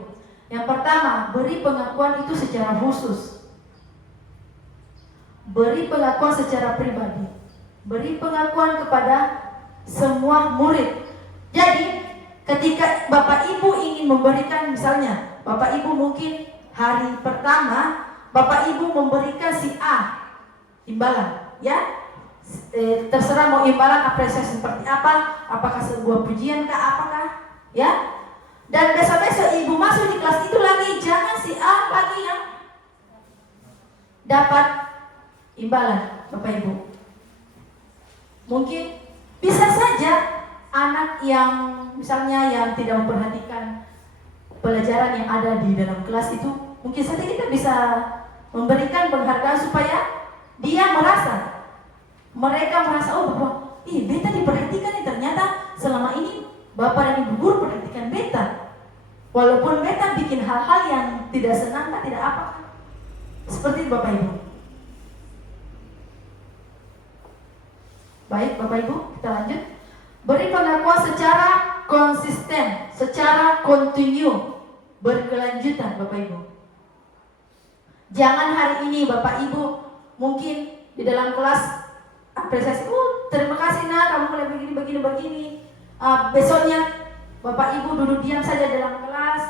Yang pertama, beri pengakuan itu secara khusus. Beri pengakuan secara pribadi. Beri pengakuan kepada semua murid. Jadi, ketika Bapak Ibu ingin memberikan, misalnya Bapak Ibu mungkin hari pertama Bapak Ibu memberikan si A imbalan, ya. Terserah mau imbalan apresiasi seperti apa, apakah sebuah pujian kah, apakah, ya. Dan besok-besok Ibu masuk di kelas itu lagi, jangan si A lagi yang dapat imbalan, Bapak Ibu. Mungkin bisa saja anak yang misalnya yang tidak memperhatikan pelajaran yang ada di dalam kelas itu, mungkin saja kita bisa memberikan penghargaan supaya mereka merasa oh bahwa beta diperhatikan nih, ternyata selama ini Bapak dan Ibu guru perhatikan beta, walaupun beta bikin hal-hal yang tidak senang, tidak apa, seperti itu Bapak Ibu. Baik Bapak Ibu, kita lanjut. Beri pengakuan secara konsisten, secara kontinu, berkelanjutan Bapak Ibu. Jangan hari ini Bapak Ibu mungkin di dalam kelas apresiasi, terima kasih nak, kamu mulai begini. Besoknya Bapak Ibu duduk diam saja dalam kelas,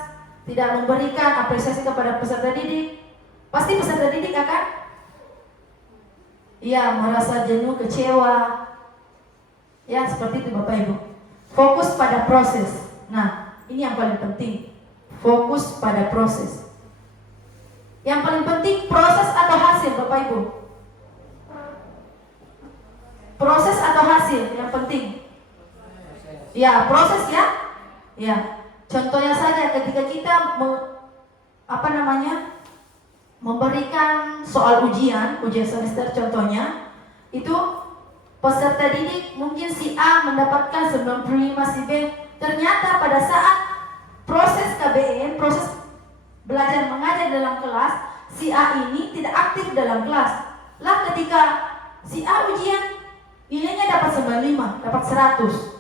tidak memberikan apresiasi kepada peserta didik. Pasti peserta didik akan merasa jenuh, kecewa. Ya, seperti itu Bapak Ibu. Fokus pada proses. Nah, ini yang paling penting. Fokus pada proses. Yang paling penting proses atau hasil Bapak Ibu? Proses atau hasil yang penting? Ya, proses ya. Ya. Contohnya saja ketika kita memberikan soal ujian semester contohnya, itu peserta didik mungkin si A mendapatkan 95, si B. Ternyata pada saat proses KBM, proses belajar mengajar dalam kelas, si A ini tidak aktif dalam kelas. Lah ketika si A ujian nilainya dapat 95, dapat 100.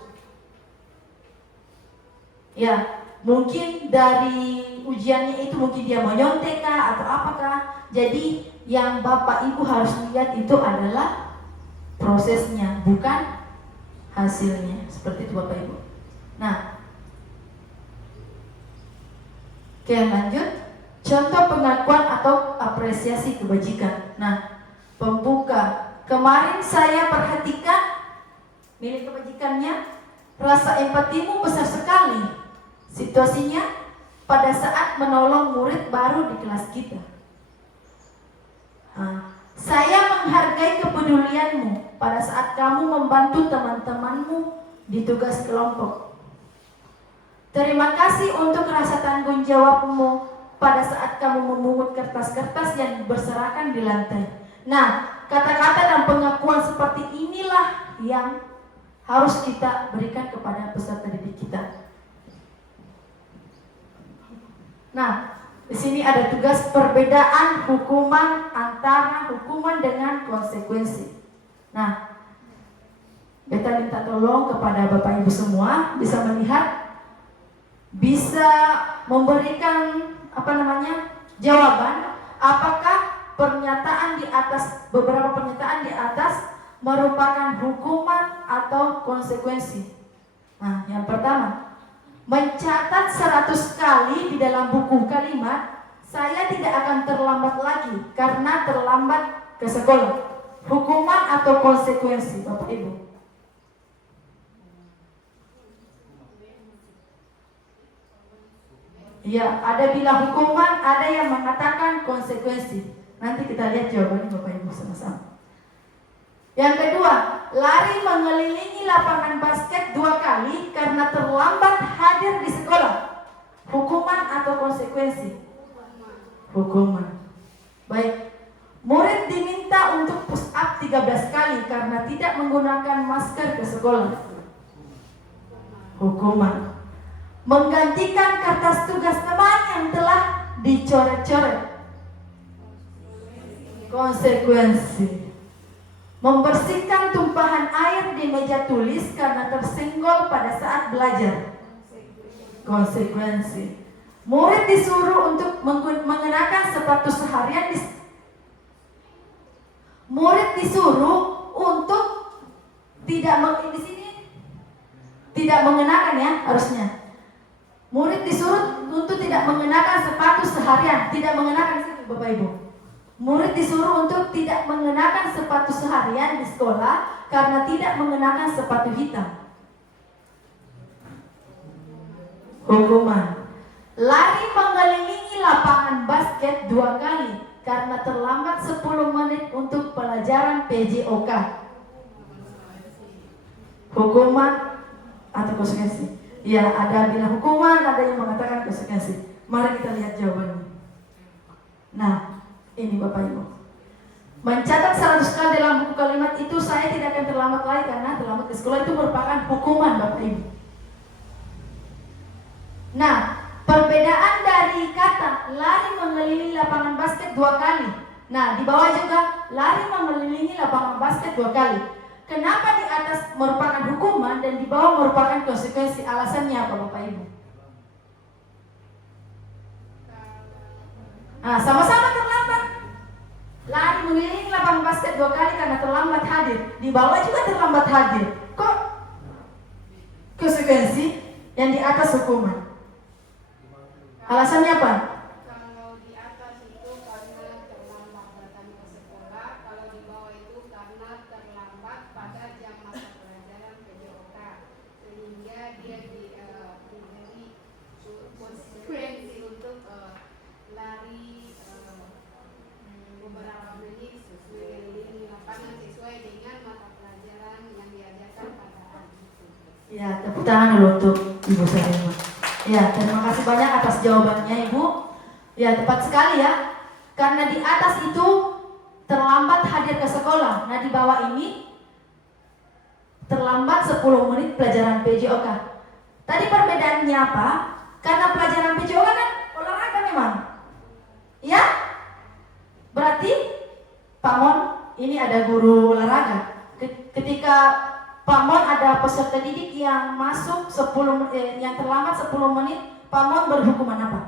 Ya, mungkin dari ujiannya itu mungkin dia menyontek atau apakah. Jadi yang Bapak Ibu harus lihat itu adalah prosesnya, bukan hasilnya. Seperti itu Bapak Ibu. Nah, oke lanjut. Contoh pengakuan atau apresiasi kebajikan. Nah, pembuka. Kemarin saya perhatikan nilai kebajikannya, rasa empatimu besar sekali. Situasinya pada saat menolong murid baru di kelas kita. Saya menghargai kepedulianmu pada saat kamu membantu teman-temanmu di tugas kelompok. Terima kasih untuk rasa tanggung jawabmu pada saat kamu memungut kertas-kertas yang berserakan di lantai. Nah, kata-kata dan pengakuan seperti inilah yang harus kita berikan kepada peserta didik kita. Nah, di sini ada tugas perbedaan hukuman antara hukuman dengan konsekuensi. Nah, beta minta tolong kepada Bapak Ibu semua bisa melihat, bisa memberikan jawaban apakah pernyataan di atas, beberapa pernyataan di atas merupakan hukuman atau konsekuensi. Nah, yang pertama, mencatat 100 kali di dalam buku kalimat, saya tidak akan terlambat lagi karena terlambat ke sekolah. Hukuman atau konsekuensi, Bapak Ibu? Ya, ada bilang hukuman, ada yang mengatakan konsekuensi. Nanti kita lihat jawabannya Bapak Ibu sama-sama. Yang kedua, lari mengelilingi lapangan basket 2 kali karena terlambat hadir di sekolah. Hukuman atau konsekuensi? Hukuman. Baik. Murid diminta untuk push up 13 kali karena tidak menggunakan masker ke sekolah. Hukuman. Menggantikan kertas tugas teman yang telah dicoret-coret. Konsekuensi. Membersihkan tumpahan air di meja tulis karena tersenggol pada saat belajar. Konsekuensi. Murid disuruh untuk mengenakan sepatu seharian murid disuruh untuk tidak mengenakan ya harusnya. Murid disuruh untuk tidak mengenakan sepatu seharian, tidak mengenakan Bapak Ibu. Murid disuruh untuk tidak mengenakan sepatu seharian di sekolah karena tidak mengenakan sepatu hitam. Hukuman. Lari mengelilingi lapangan basket 2 kali karena terlambat 10 menit untuk pelajaran PJOK. Hukuman atau konsekuensi? Ya, ada bilang hukuman, ada yang mengatakan konsekuensi. Mari kita lihat jawabannya. Nah, ini Bapak Ibu. Mencatat 100 kali dalam buku kalimat itu saya tidak akan terlambat lagi karena terlambat ke sekolah itu merupakan hukuman Bapak Ibu. Nah, perbedaan dari kata lari mengelilingi lapangan basket 2 kali. Nah, di bawah juga lari mengelilingi lapangan basket 2 kali. Kenapa di atas merupakan hukuman dan di bawah merupakan konsekuensi? Alasannya apa Bapak Ibu? Nah, sama-sama terlambat. Lari mengelilingi lapangan basket 2 kali karena terlambat hadir. Di bawah juga terlambat hadir. Kok konsekuensi? Yang di atas hukuman. Alasannya apa? Kalau di atas itu karena terlambat datang ke sekolah, kalau di bawah itu karena terlambat pada jam mata pelajaran PJOK, sehingga dia diberi konsekuensi untuk lari beberapa menit sesuai lapangan sesuai dengan mata pelajaran yang diajarkan pada hari itu. Ya, tepuk tangan dulu untuk Ibu Sarima. Ya, terima kasih banyak atas jawabannya Ibu. Ya, tepat sekali ya. Karena di atas itu terlambat hadir ke sekolah. Nah, di bawah ini terlambat 10 menit pelajaran PJOK. Tadi perbedaannya apa? Karena pelajaran PJOK kan olahraga memang. Ya? Berarti Pak Mon ini ada guru olahraga. Ketika Pak Mon ada peserta didik yang masuk yang terlambat 10 menit, Pak Mon berhukuman apa?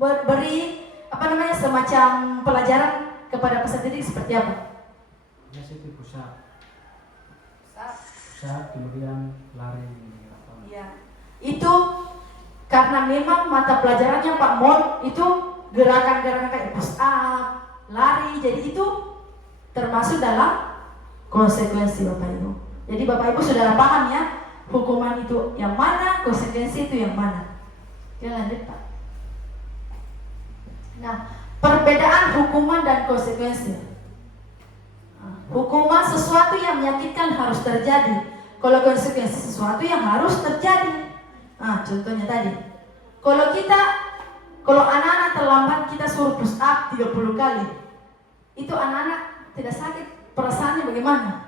Beri semacam pelajaran kepada peserta didik seperti apa? Ya, itu pusat, kemudian lari. Ya, itu karena memang mata pelajarannya Pak Mon itu gerakan-gerakan kayak push up, lari, jadi itu termasuk dalam konsekuensi Bapak Ibu. Jadi Bapak Ibu sudah paham ya, hukuman itu yang mana, konsekuensi itu yang mana. Oke, lanjut Pak. Nah, perbedaan hukuman dan konsekuensi. Hukuman sesuatu yang menyakitkan harus terjadi. Kalau konsekuensi sesuatu yang harus terjadi. Nah, contohnya tadi. Kalau anak-anak terlambat kita suruh push up 30 kali. Itu anak-anak tidak sakit, perasaannya bagaimana?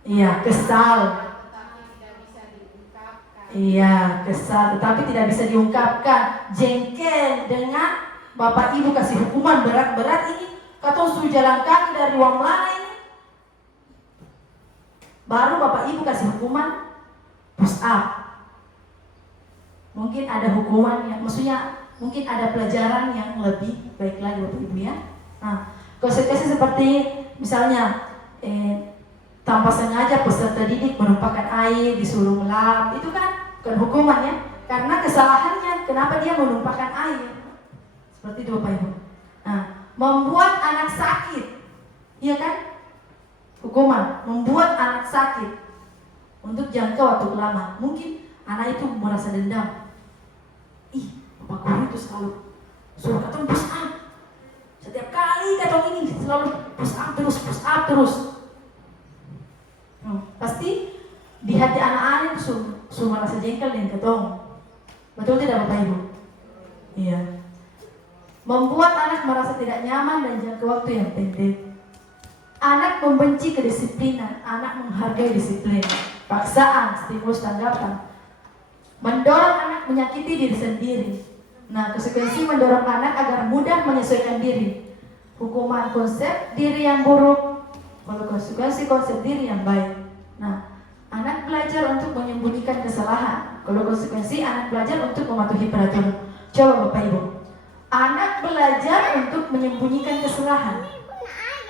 Iya, kesal. Tetapi tidak bisa diungkapkan. Iya, kesal, tetapi tidak bisa diungkapkan. Jengkel dengan Bapak Ibu kasih hukuman berat-berat ini. Katong suruh jalan kaki dari ruang mana ini. Baru Bapak Ibu kasih hukuman push up. Mungkin ada hukuman yang, maksudnya mungkin ada pelajaran yang lebih baik lagi Bapak Ibu ya. Nah, konsekuensi seperti misalnya tanpa sengaja peserta didik menumpahkan air, disuruh melap, itu kan bukan hukuman ya, karena kesalahannya kenapa dia menumpahkan air. Seperti itu Bapak Ibu. Nah, membuat anak sakit, iya kan? Hukuman, membuat anak sakit untuk jangka waktu lama. Mungkin anak itu merasa dendam. Ih, Bapak Guru itu selalu suruh katong push up. Setiap kali katong ini selalu push up terus. Pasti di hati anak-anak itu merasa jengkel dengan katong. Betul tidak Bapak Ibu? Iya. Membuat anak merasa tidak nyaman dan jangka waktu yang pendek. Anak membenci kedisiplinan, anak menghargai disiplin, paksaan, stimulus tanggapan. Mendorong anak menyakiti diri sendiri. Nah, konsekuensi mendorong anak agar mudah menyesuaikan diri. Hukuman konsep diri yang buruk, kalau konsekuensi konsep diri yang baik. Nah, anak belajar untuk menyembunyikan kesalahan. Kalau konsekuensi anak belajar untuk mematuhi peraturan. Coba Bapak Ibu. Anak belajar untuk menyembunyikan kesalahan.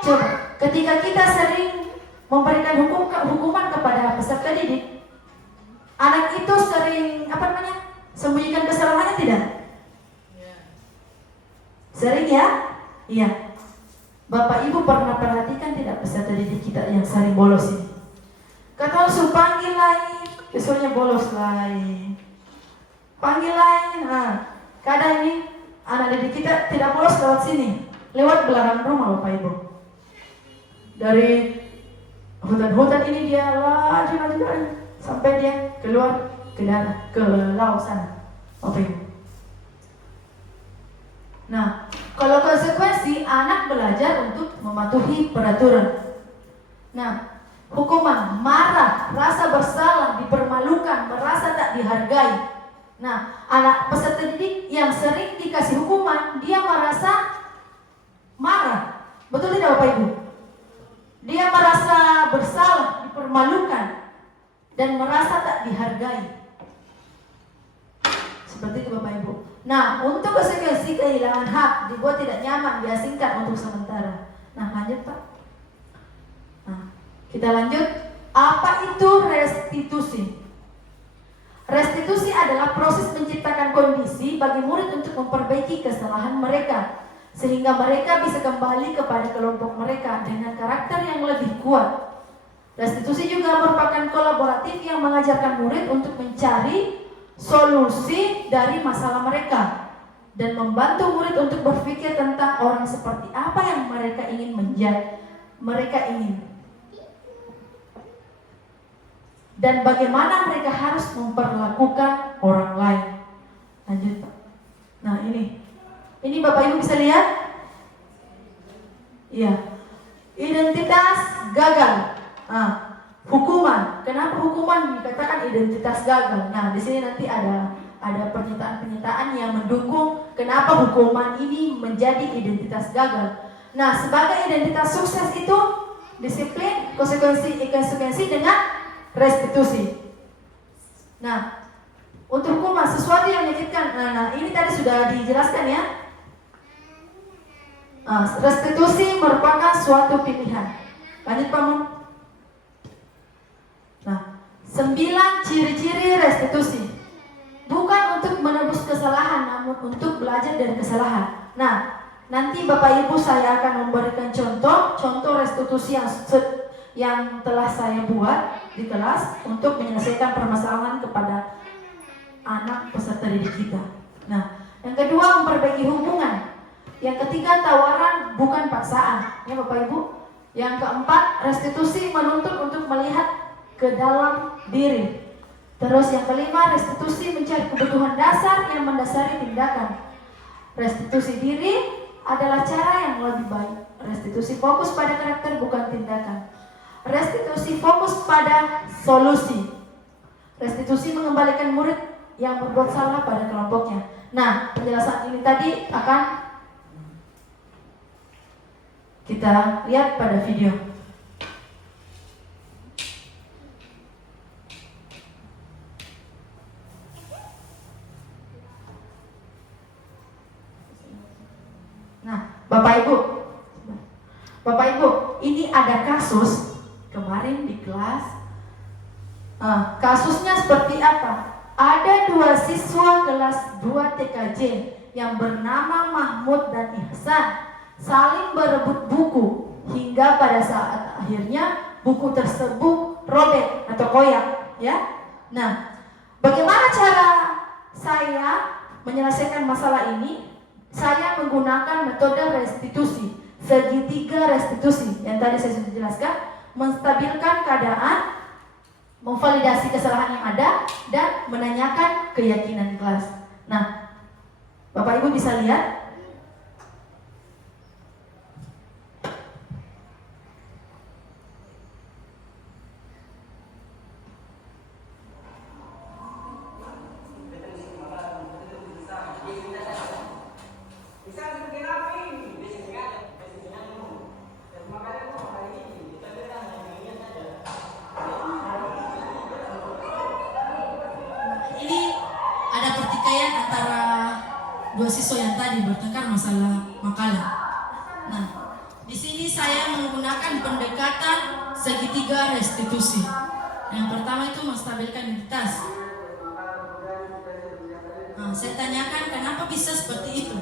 Coba, ketika kita sering memberikan hukuman kepada peserta didik, anak itu sering sembunyikan kesalahannya tidak? Sering ya? Iya. Bapak Ibu pernah perhatikan tidak peserta didik kita yang sering bolos ini? Kata langsung panggil lagi, besoknya bolos lagi. Panggil lagi. Nah, kadang ini anak didik kita tidak bolos lewat sini, lewat belakang rumah Bapak Ibu. Dari hutan-hutan ini dia laju sampai dia keluar ke laut sana. Bapak Ibu. Nah, kalau konsekuensi anak belajar untuk mematuhi peraturan. Nah, hukuman, marah, rasa bersalah, dipermalukan, merasa tak dihargai. Nah, anak peserta didik yang sering dikasih hukuman, dia merasa marah. Betul tidak Bapak Ibu? Dia merasa bersalah, dipermalukan, dan merasa tak dihargai. Seperti itu Bapak Ibu. Nah, untuk konsekuensi kehilangan hak, dibuat tidak nyaman, diasingkan untuk sementara. Nah, lanjut Pak. Nah, kita lanjut. Apa itu restitusi? Restitusi adalah proses menciptakan kondisi bagi murid untuk memperbaiki kesalahan mereka, sehingga mereka bisa kembali kepada kelompok mereka dengan karakter yang lebih kuat. Restitusi juga merupakan kolaboratif yang mengajarkan murid untuk mencari solusi dari masalah mereka dan membantu murid untuk berpikir tentang orang seperti apa yang mereka ingin menjadi, dan bagaimana mereka harus memperlakukan orang lain. Lanjut Pak. Nah ini Bapak Ibu bisa lihat. Iya. Identitas gagal. Nah, hukuman. Kenapa hukuman dikatakan identitas gagal? Nah, di sini nanti ada pernyataan-pernyataan yang mendukung kenapa hukuman ini menjadi identitas gagal. Nah, sebagai identitas sukses itu disiplin, konsekuensi dengan restitusi. Nah, untuk hukuman sesuatu yang menyakitkan. Nah, ini tadi sudah dijelaskan ya. Restitusi merupakan suatu pilihan. Lanjut Pak Mun. Nah, 9 ciri-ciri restitusi. Bukan untuk menebus kesalahan, namun untuk belajar dari kesalahan. Nah, nanti Bapak Ibu saya akan memberikan contoh restitusi yang telah saya buat di kelas untuk menyelesaikan permasalahan kepada anak peserta didik kita. Nah, yang kedua memperbaiki hubungan. Yang ketiga tawaran bukan paksaan. Ya Bapak Ibu. Yang keempat restitusi menuntut untuk melihat ke dalam diri. Terus yang kelima restitusi mencari kebutuhan dasar yang mendasari tindakan. Restitusi diri adalah cara yang lebih baik. Restitusi fokus pada karakter bukan tindakan. Restitusi fokus pada solusi. Restitusi mengembalikan murid yang berbuat salah pada kelompoknya. Nah, penjelasan ini tadi akan kita lihat pada video. Nah, Bapak Ibu, ini ada kasus kemarin kemarin di kelas. Kasusnya seperti apa? Ada 2 siswa kelas 2 TKJ yang bernama Mahmud dan Ihsan saling berebut buku hingga pada saat akhirnya buku tersebut robek atau koyak, ya. Nah, bagaimana cara saya menyelesaikan masalah ini? Saya menggunakan metode restitusi, segitiga restitusi yang tadi saya sudah jelaskan, menstabilkan keadaan, memvalidasi kesalahan yang ada, dan menanyakan keyakinan kelas. Nah, Bapak Ibu bisa lihat siswa yang tadi bertengkar masalah makalah. Nah, di sini saya menggunakan pendekatan segitiga restitusi. Yang pertama itu menstabilkan identitas. Nah, saya tanyakan kenapa bisa seperti itu.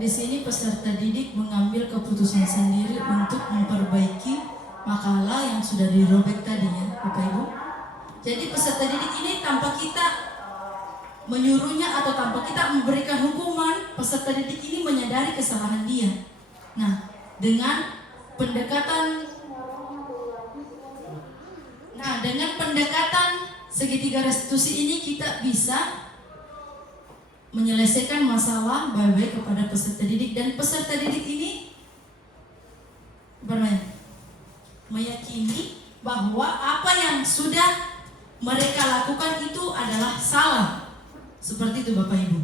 Di sini peserta didik mengambil keputusan sendiri untuk memperbaiki makalah yang sudah dirobek tadi, ya Bapak Ibu. Jadi peserta didik ini tanpa kita menyuruhnya atau tanpa kita memberikan hukuman, peserta didik ini menyadari kesalahan dia. Nah, dengan pendekatan segitiga restitusi ini kita bisa menyelesaikan masalah baik-baik kepada peserta didik, dan peserta didik ini meyakini bahwa apa yang sudah mereka lakukan itu adalah salah. Seperti itu Bapak Ibu.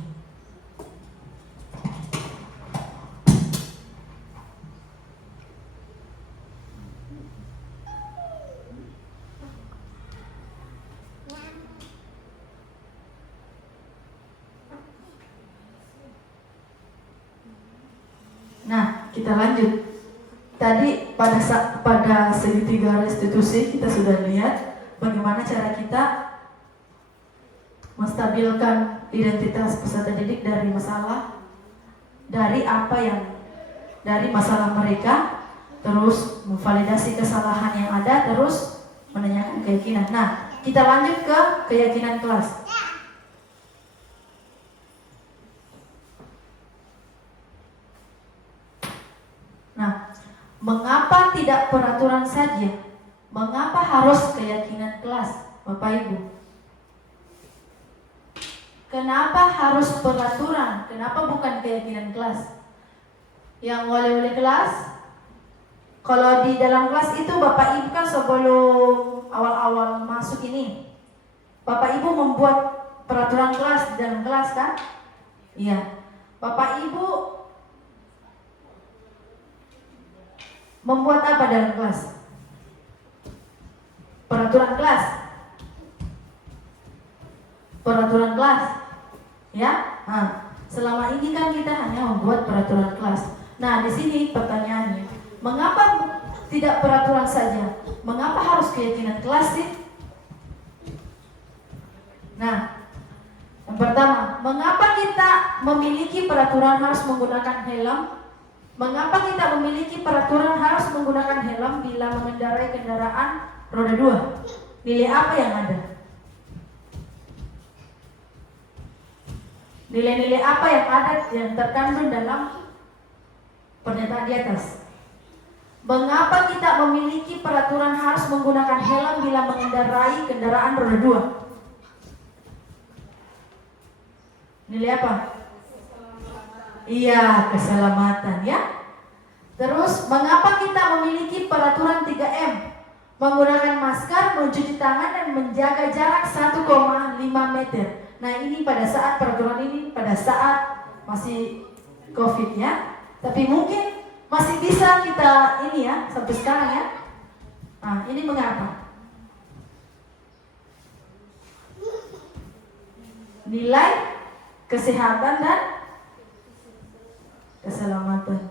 Nah, kita lanjut. Tadi pada segitiga restitusi kita sudah lihat bagaimana cara kita menstabilkan identitas peserta didik dari masalah mereka, terus memvalidasi kesalahan yang ada, terus menanyakan keyakinan. Nah, kita lanjut ke keyakinan kelas. Nah, mengapa tidak peraturan saja? Mengapa harus keyakinan kelas, Bapak Ibu? Kenapa harus peraturan? Kenapa bukan keyakinan kelas? Yang wali-wali kelas, kalau di dalam kelas itu Bapak Ibu kan sebelum awal-awal masuk ini, Bapak Ibu membuat peraturan kelas di dalam kelas kan? Iya. Bapak Ibu membuat apa dalam kelas? Peraturan kelas. Peraturan kelas. Ya? Nah, selama ini kan kita hanya membuat peraturan kelas. Nah, di sini pertanyaannya, mengapa tidak peraturan saja? Mengapa harus keyakinan kelas sih? Nah, yang pertama, mengapa kita memiliki peraturan harus menggunakan helm? Mengapa kita memiliki peraturan harus menggunakan helm bila mengendarai kendaraan roda 2? Nilai apa yang ada? Nilai-nilai apa yang ada yang terkandung dalam pernyataan di atas? Mengapa kita memiliki peraturan harus menggunakan helm bila mengendarai kendaraan roda 2? Nilai apa? Iya, keselamatan ya. Terus, mengapa kita memiliki peraturan 3M? Menggunakan masker, mencuci tangan, dan menjaga jarak 1,5 meter. Nah, ini pada saat peraturan ini, pada saat masih COVID ya. Tapi mungkin masih bisa kita ini ya, sampai sekarang ya. Nah, ini mengapa? Nilai kesehatan dan keselamatan.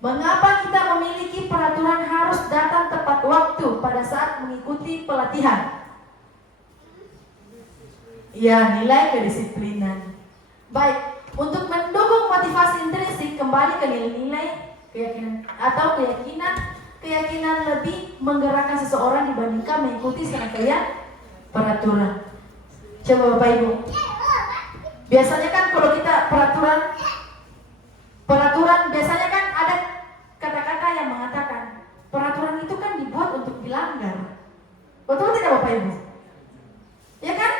Mengapa kita memiliki peraturan harus datang tepat waktu pada saat mengikuti pelatihan? Ya, nilai kedisiplinan. Baik, untuk mendukung motivasi intrinsik, kembali ke nilai-nilai keyakinan atau keyakinan lebih menggerakkan seseorang dibandingkan mengikuti serangkaian peraturan. Coba Bapak Ibu. Biasanya kan kalau kita peraturan biasanya kan ada kata-kata yang mengatakan peraturan itu kan dibuat untuk dilanggar. Betul tidak Bapak Ibu? Ya kan?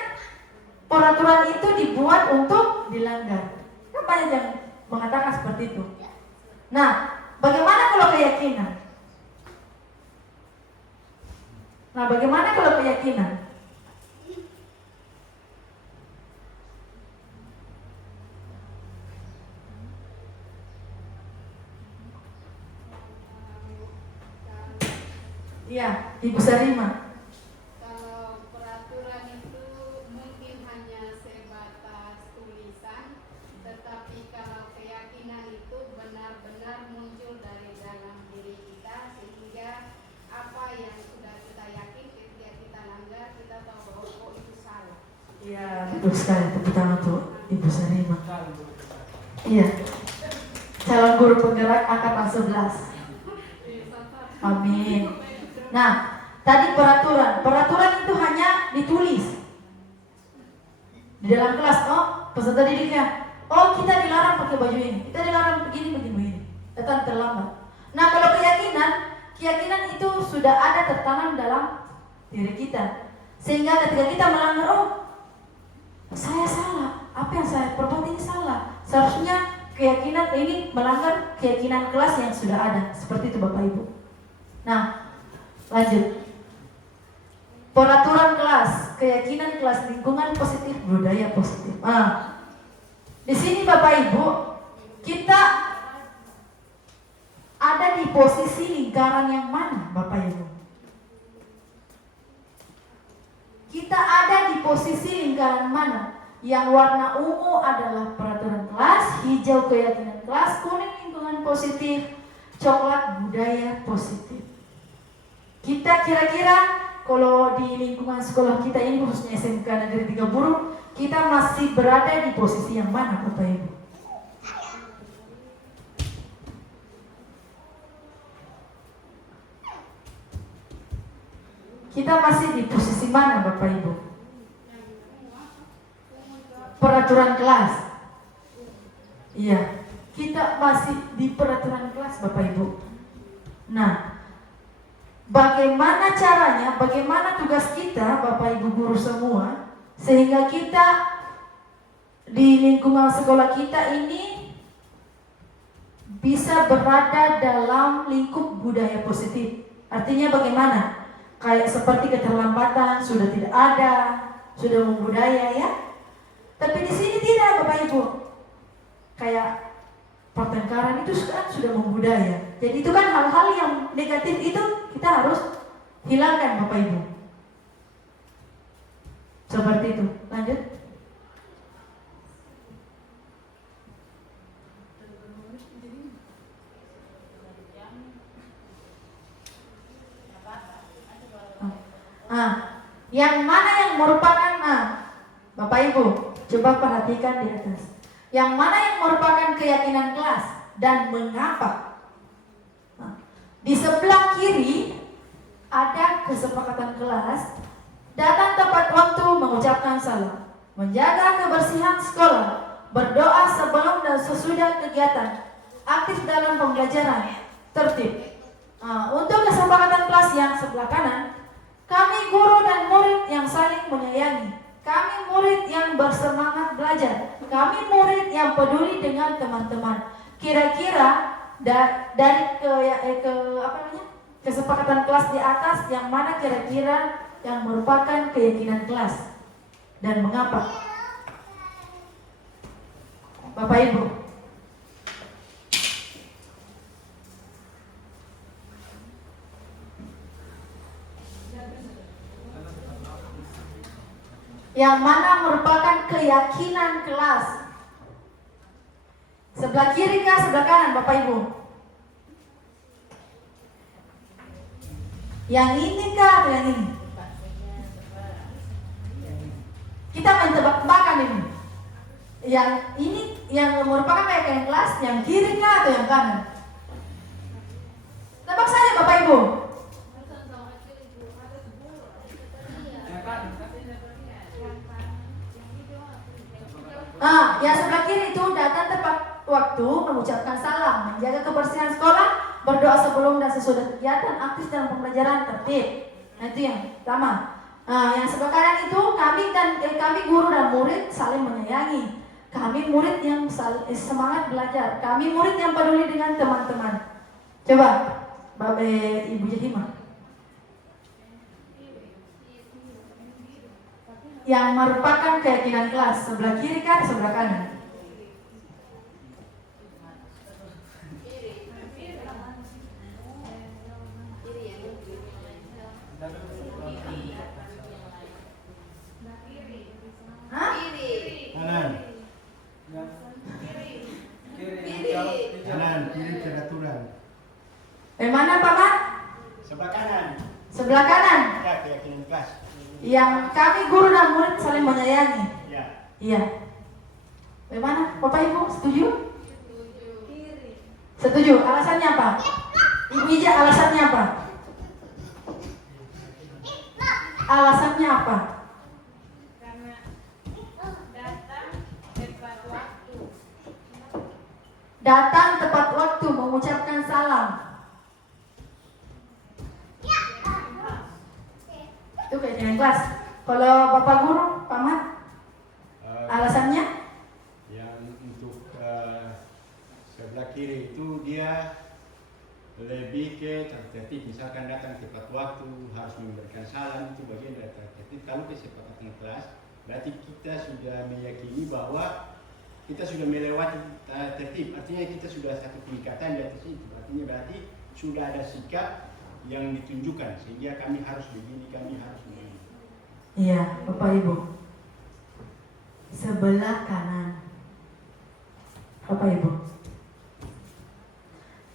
Peraturan itu dibuat untuk dilanggar. Kan banyak yang mengatakan seperti itu. Nah, bagaimana kalau keyakinan? Iya, Ibu Sarima. Kalau peraturan itu mungkin hanya sebatas tulisan, tetapi kalau keyakinan itu benar-benar muncul dari dalam diri kita, sehingga apa yang sudah kita yakin ketika kita langgar, kita tahu bahwa oh itu salah. Iya, betul sekali. Tepuk tangan untuk Ibu Sarima. Iya. Calon guru penggerak angkatan 11. Amin. Nah, tadi peraturan itu hanya ditulis di dalam kelas. Oh, peserta didiknya, oh kita dilarang pakai baju ini, kita dilarang begini. Datang terlambat. Nah, kalau keyakinan itu sudah ada tertanam dalam diri kita, sehingga ketika kita melanggar, oh saya salah, apa yang saya perbuat ini salah. Seharusnya keyakinan ini melanggar keyakinan kelas yang sudah ada. Seperti itu Bapak Ibu. Nah, lanjut. Peraturan kelas, keyakinan kelas, lingkungan positif, budaya positif. Di sini Bapak Ibu, kita ada di posisi lingkaran yang mana, Bapak Ibu? Kita ada di posisi lingkaran mana? Yang warna ungu adalah peraturan kelas, hijau keyakinan kelas, kuning lingkungan positif, coklat budaya positif. Kita kira-kira kalau di lingkungan sekolah kita ini, khususnya SMK Negeri 3 Buruk, kita masih berada di posisi yang mana Bapak Ibu? Kita masih di posisi mana Bapak Ibu? Peraturan kelas. Iya, kita masih di peraturan kelas Bapak Ibu. Nah, bagaimana caranya, bagaimana tugas kita Bapak Ibu guru semua, sehingga kita di lingkungan sekolah kita ini bisa berada dalam lingkup budaya positif. Artinya bagaimana? Kayak seperti keterlambatan sudah tidak ada, sudah membudaya ya. Tapi di sini tidak, Bapak Ibu. Kayak pertengkaran itu kan sudah membudaya. Jadi itu kan hal-hal yang negatif itu kita harus hilangkan, Bapak Ibu. Seperti itu. Lanjut. Yang mana yang merupakan Bapak Ibu, coba perhatikan di atas. Yang mana yang merupakan keyakinan kelas dan mengapa? Di sebelah kiri ada kesepakatan kelas, datang tepat waktu mengucapkan salam, menjaga kebersihan sekolah, berdoa sebelum dan sesudah kegiatan, aktif dalam pembelajaran, tertib. Untuk kesepakatan kelas yang sebelah kanan, kami guru dan murid yang saling menyayangi. Kami murid yang bersemangat belajar. Kami murid yang peduli dengan teman-teman. Kira-kira dari kesepakatan kelas di atas, yang mana kira-kira yang merupakan keyakinan kelas dan mengapa? Bapak Ibu. Yang mana merupakan keyakinan kelas? Sebelah kiri kah, sebelah kanan, Bapak Ibu? Yang ini kah atau yang ini? Kita main tebak-tebakan ini. Yang ini yang merupakan keyakinan kelas, yang kiri kah atau yang kanan? Tebak saja, Bapak Ibu. Yang sebelah kiri itu datang tepat waktu mengucapkan salam, menjaga kebersihan sekolah, berdoa sebelum dan sesudah kegiatan, aktif dalam pembelajaran, tertib. Nah, itu yang pertama. Yang sebelah kanan itu kami guru dan murid saling menyayangi. Kami murid yang semangat belajar. Kami murid yang peduli dengan teman-teman. Coba, Ibu Jahima. Yang merupakan keyakinan kelas, sebelah kiri kan, sebelah kanan? Kanan, kiri peraturan. Mana Pak Mat? Sebelah kanan. Sebelah kanan. Ya, keyakinan kelas. Yang kami guru dan murid saling menyayangi. Ya. Iya. Bagaimana? Bapak Ibu setuju? Setuju. Alasannya apa? Ibu Ija, alasannya apa? Alasannya apa? Karena datang tepat waktu. Datang tepat waktu mengucapkan salam. Itu keyakinan kelas. Kalau Bapak Guru, Pak Mat, alasannya? Yang untuk sebelah kiri itu dia lebih ke tertib, misalkan datang tepat waktu, harus memberikan salam, itu bagian dari tertib. Kalau kesepakatan kelas, berarti kita sudah meyakini bahwa kita sudah melewati tertib, artinya kita sudah satu peningkatan di atas itu. Artinya berarti sudah ada sikap yang ditunjukkan, sehingga kami harus begini, kami harus begini. Iya, Bapak Ibu. Sebelah kanan. Bapak Ibu.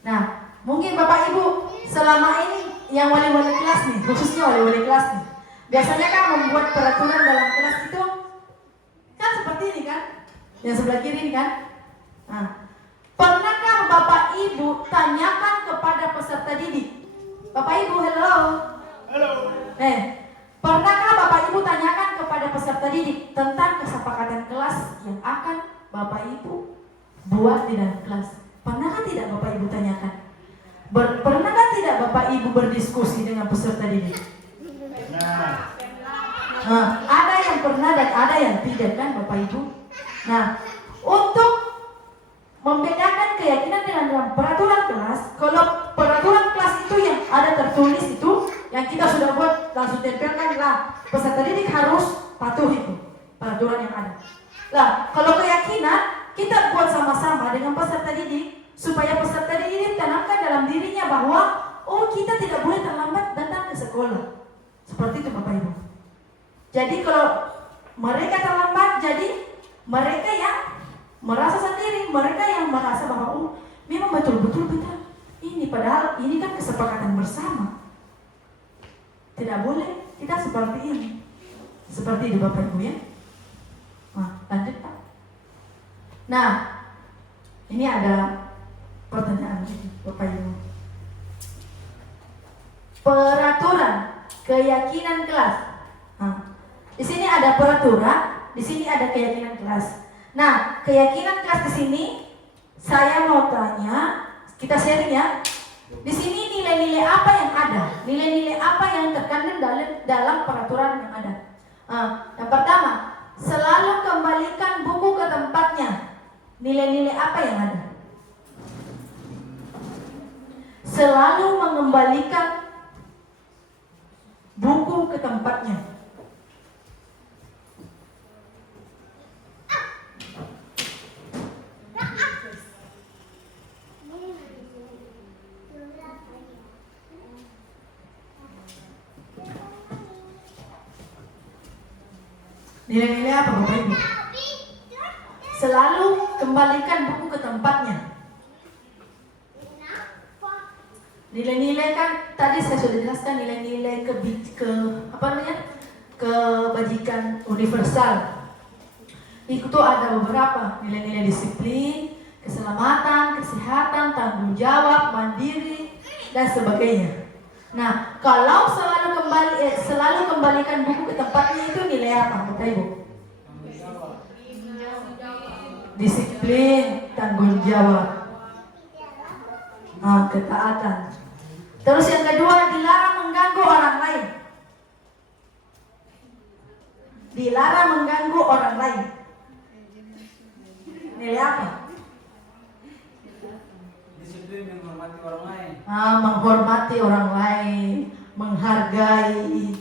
Nah, mungkin Bapak Ibu selama ini yang wali-wali kelas nih, khususnya wali-wali kelas nih, biasanya kan membuat peraturan dalam kelas itu kan seperti ini kan, yang sebelah kiri ini kan. Nah, pernahkah Bapak Ibu tanyakan kepada peserta didik? Bapak Ibu, hello. Halo. Pernahkah Bapak Ibu tanyakan kepada peserta didik tentang kesepakatan kelas yang akan Bapak Ibu buat di dalam kelas? Pernahkah tidak Bapak Ibu tanyakan? Pernahkah tidak Bapak Ibu berdiskusi dengan peserta didik? Ada yang pernah dan ada yang tidak kan Bapak Ibu? Nah, untuk membedakan keyakinan dengan peraturan kelas, kalau peraturan kelas itu yang ada tertulis itu, yang kita sudah buat langsung tempelkan lah, peserta didik harus patuh itu peraturan yang ada. Lah, kalau keyakinan kita buat sama-sama dengan peserta didik supaya peserta didik tanamkan dalam dirinya bahwa oh kita tidak boleh terlambat datang ke sekolah. Seperti itu Bapak Ibu. Jadi kalau mereka terlambat, jadi mereka yang merasa sendiri, mereka yang merasa bahwa oh memang betul-betul kita ini, padahal ini kan kesepakatan bersama. Tidak boleh kita seperti ini. Seperti itu Bapak Ibu ya. Nah, lanjut Pak. Nah, ini ada pertanyaan Bapak Ibu. Peraturan keyakinan kelas. Nah, di sini ada peraturan, di sini ada keyakinan kelas. Nah, keyakinan kelas di sini saya mau tanya, kita sharing ya. Di sini nilai-nilai apa yang ada? Nilai-nilai apa yang terkandung dalam peraturan yang ada? Yang pertama, selalu kembalikan buku ke tempatnya. Nilai-nilai apa yang ada? Selalu mengembalikan buku ke tempatnya. Nilai-nilai apa Bapak Ibu? Selalu kembalikan buku ke tempatnya. Nilai-nilai kan tadi saya sudah jelaskan, nilai-nilai kebajikan universal. Itu ada beberapa nilai-nilai disiplin, keselamatan, kesehatan, tanggung jawab, mandiri dan sebagainya. Nah, kalau selalu kembalikan buku ke tempatnya itu nilai apa, Bapak Ibu? Disiplin, tanggung jawab, ketaatan. Terus yang kedua, dilarang mengganggu orang lain. Dilarang mengganggu orang lain. Nilai apa? Disiplin, menghormati orang lain. Menghormati orang lain, menghargai.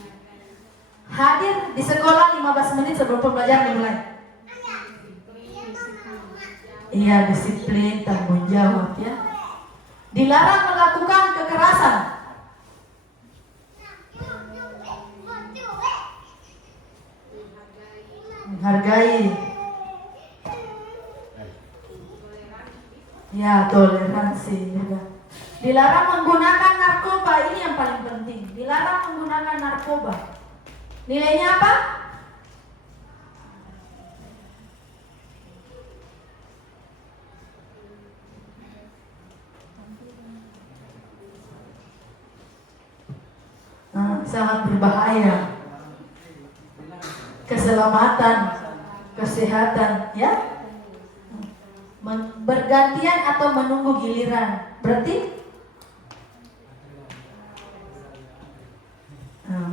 Hadir di sekolah 15 menit sebelum pembelajaran dimulai. Iya, disiplin, tanggung jawab ya. Dilarang melakukan kekerasan. Menghargai. Ya, toleransi juga. Dilarang menggunakan narkoba, ini yang paling penting. Dilarang menggunakan narkoba. Nilainya apa? Sangat berbahaya. Keselamatan, kesehatan, ya. Bergantian atau menunggu giliran. Berarti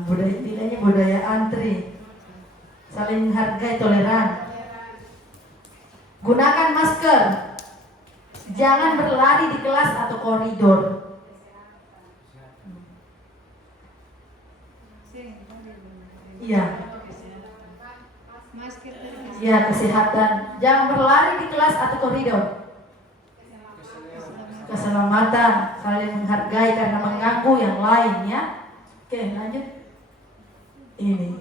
budaya nilainya budaya antri, saling menghargai, toleran. Gunakan masker. Jangan berlari di kelas atau koridor. Iya. Ya, kesehatan. Jangan berlari di kelas atau koridor. Keselamatan, saling menghargai karena mengganggu yang lain ya. Oke, lanjut. Ini.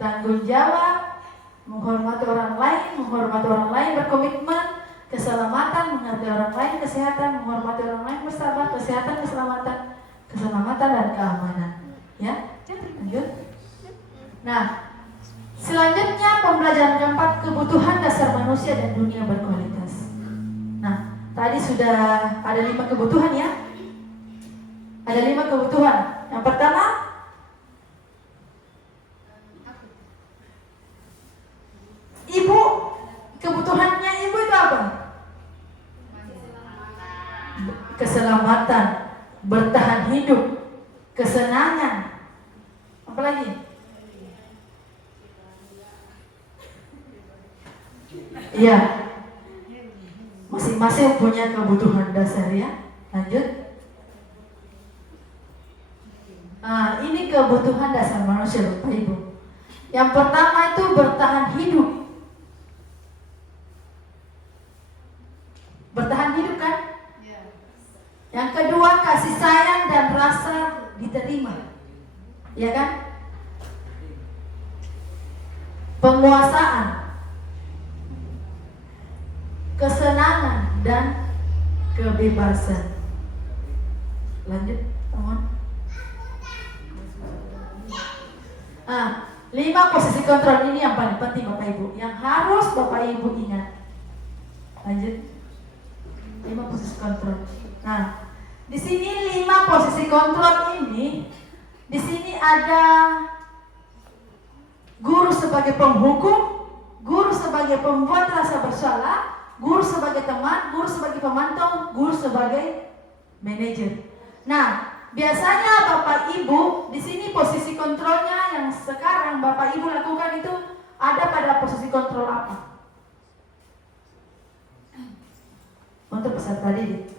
Tanggung jawab, menghormati orang lain, berkomitmen, keselamatan, menghargai orang lain, kesehatan, menghormati orang lain, bersabar, kesehatan, keselamatan dan keamanan. Ya, lanjut. Nah, selanjutnya pembelajaran keempat, kebutuhan dasar manusia dan dunia berkualitas. Nah, tadi sudah ada 5 kebutuhan ya. Ada 5 kebutuhan. Yang pertama, ibu, kebutuhannya ibu itu apa? Keselamatan, bertahan hidup, kesenangan. Apa lagi? Ya, masing-masing punya kebutuhan dasar ya. Lanjut. Nah, ini kebutuhan dasar manusia Bapak Ibu. Yang pertama itu bertahan hidup. Bertahan hidup kan? Yang kedua kasih sayang dan rasa diterima. Ya kan? Penguasaan, kesenangan dan kebebasan. Lanjut, teman. 5 posisi kontrol ini yang paling penting Bapak Ibu, yang harus Bapak Ibu ingat. Lanjut. 5 posisi kontrol. Nah, di sini 5 posisi kontrol ini, di sini ada guru sebagai penghukum, guru sebagai pembuat rasa bersalah, guru sebagai teman, guru sebagai pemantau, guru sebagai manajer. Nah, biasanya Bapak Ibu di sini posisi kontrolnya yang sekarang Bapak Ibu lakukan itu ada pada posisi kontrol apa? Untuk peserta didik.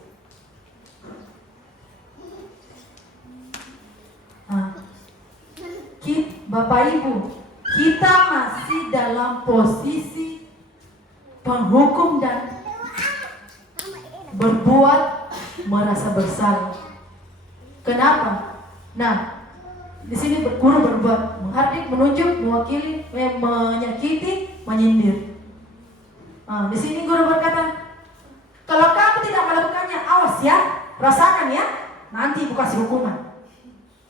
Bapak Ibu, kita masih dalam posisi penghukum dan berbuat merasa bersalah. Kenapa? Nah, di sini guru berbuat menghardik, menunjuk, mewakili, menyakiti, menyindir. Nah, di sini guru berkata, kalau kamu tidak melakukannya, awas ya, rasakan ya, nanti ibu kasih hukuman.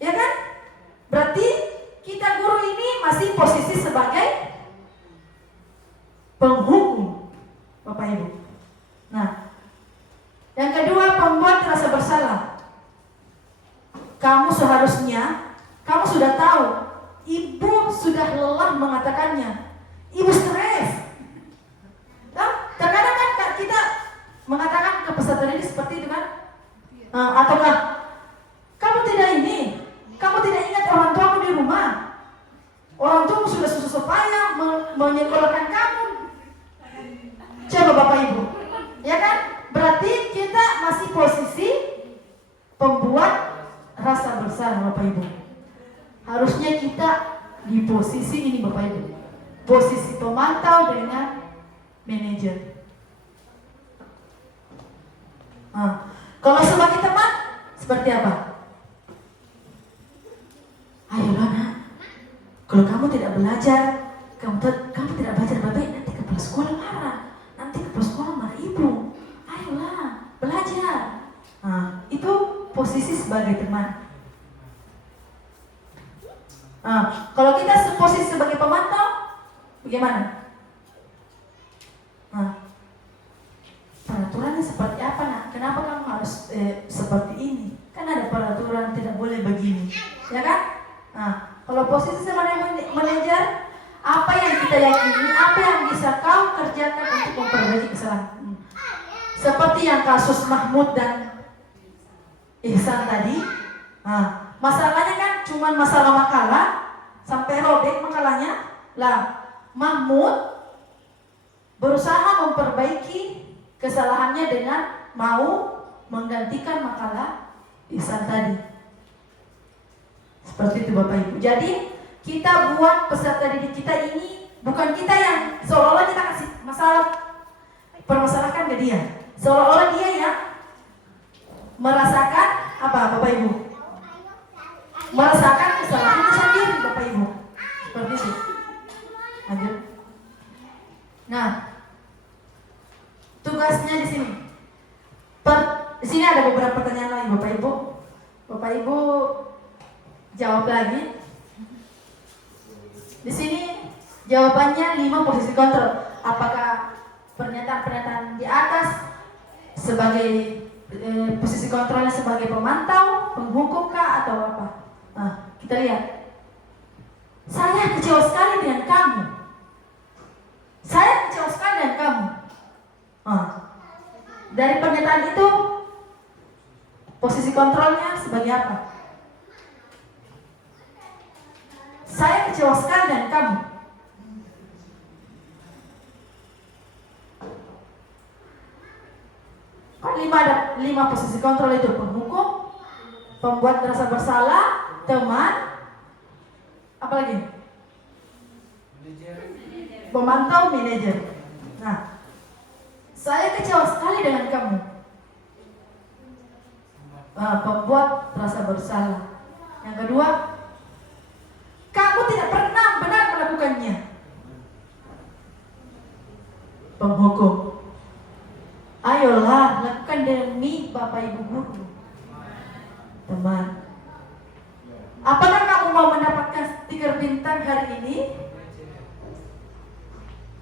Ya kan? Berarti kita guru ini masih posisi sebagai penghukum, Bapak Ibu. Nah, yang kedua, pembuat rasa bersalah. Kamu seharusnya, kamu sudah tahu, ibu sudah lelah mengatakannya. Ibu stres. Nah, terkadang kan kita mengatakan ke peserta didik seperti itu kan? Ataukah kamu tidak ini, kamu tidak ingat orang tuamu di rumah. Orang tuamu sudah susah payah menyekolahkan kamu. Coba Bapak Ibu, ya kan? Berarti kita masih posisi pembuat rasa bersalah Bapak Ibu. Harusnya kita di posisi ini Bapak Ibu, posisi pemantau dengan manajer. Kalau sebagai teman seperti apa? Ayolah nak, kalau kamu tidak belajar, kamu tidak belajar baik, nanti kepala sekolah marah, nanti kepala sekolah marah ibu. Ayolah belajar. Itu posisi sebagai teman. Kalau kita posisi sebagai pemantau, bagaimana? Peraturannya seperti apa nak? Kenapa kamu harus seperti ini? Kan ada peraturan tidak boleh begini, ya kan? Kalau posisi sebagai manajer, apa yang kita yakini, apa yang bisa kau kerjakan untuk memperbaiki kesalahan? Seperti yang kasus Mahmud dan Ihsan tadi. Masalahnya kan cuma masalah makalah, sampai robek makalahnya. Lah, Mahmud berusaha memperbaiki kesalahannya dengan mau menggantikan makalah Ihsan tadi. Seperti itu Bapak Ibu. Jadi kita buat peserta didik kita ini, bukan kita yang seolah-olah kita kasih masalah, permasalahkan ke dia, seolah-olah dia yang merasakan apa Bapak Ibu, merasakan kesalahan sendiri Bapak Ibu. Seperti itu. Lanjut. Nah, tugasnya di sini. Di sini ada beberapa pertanyaan lagi Bapak Ibu. Bapak Ibu jawab lagi. Di sini jawabannya 5 posisi kontrol. Apakah pernyataan-pernyataan di atas sebagai posisi kontrolnya sebagai pemantau, penghukum kah atau apa? Kita lihat. Saya kecewa sekali dengan kamu. Saya kecewa sekali dengan kamu. Dari pernyataan itu posisi kontrolnya sebagai apa? Saya kecewa sekali dengan kamu. 5 posisi kontrol itu penghukum, pembuat merasa bersalah, teman, apa lagi? Pemantau, manajer. Nah, saya kecewa sekali dengan kamu. Pembuat rasa bersalah. Yang kedua, kamu tidak pernah benar melakukannya. Penghukum. Ayolah, lakukan demi Bapak Ibu guru. Teman. Apakah kamu mau mendapatkan stiker bintang hari ini?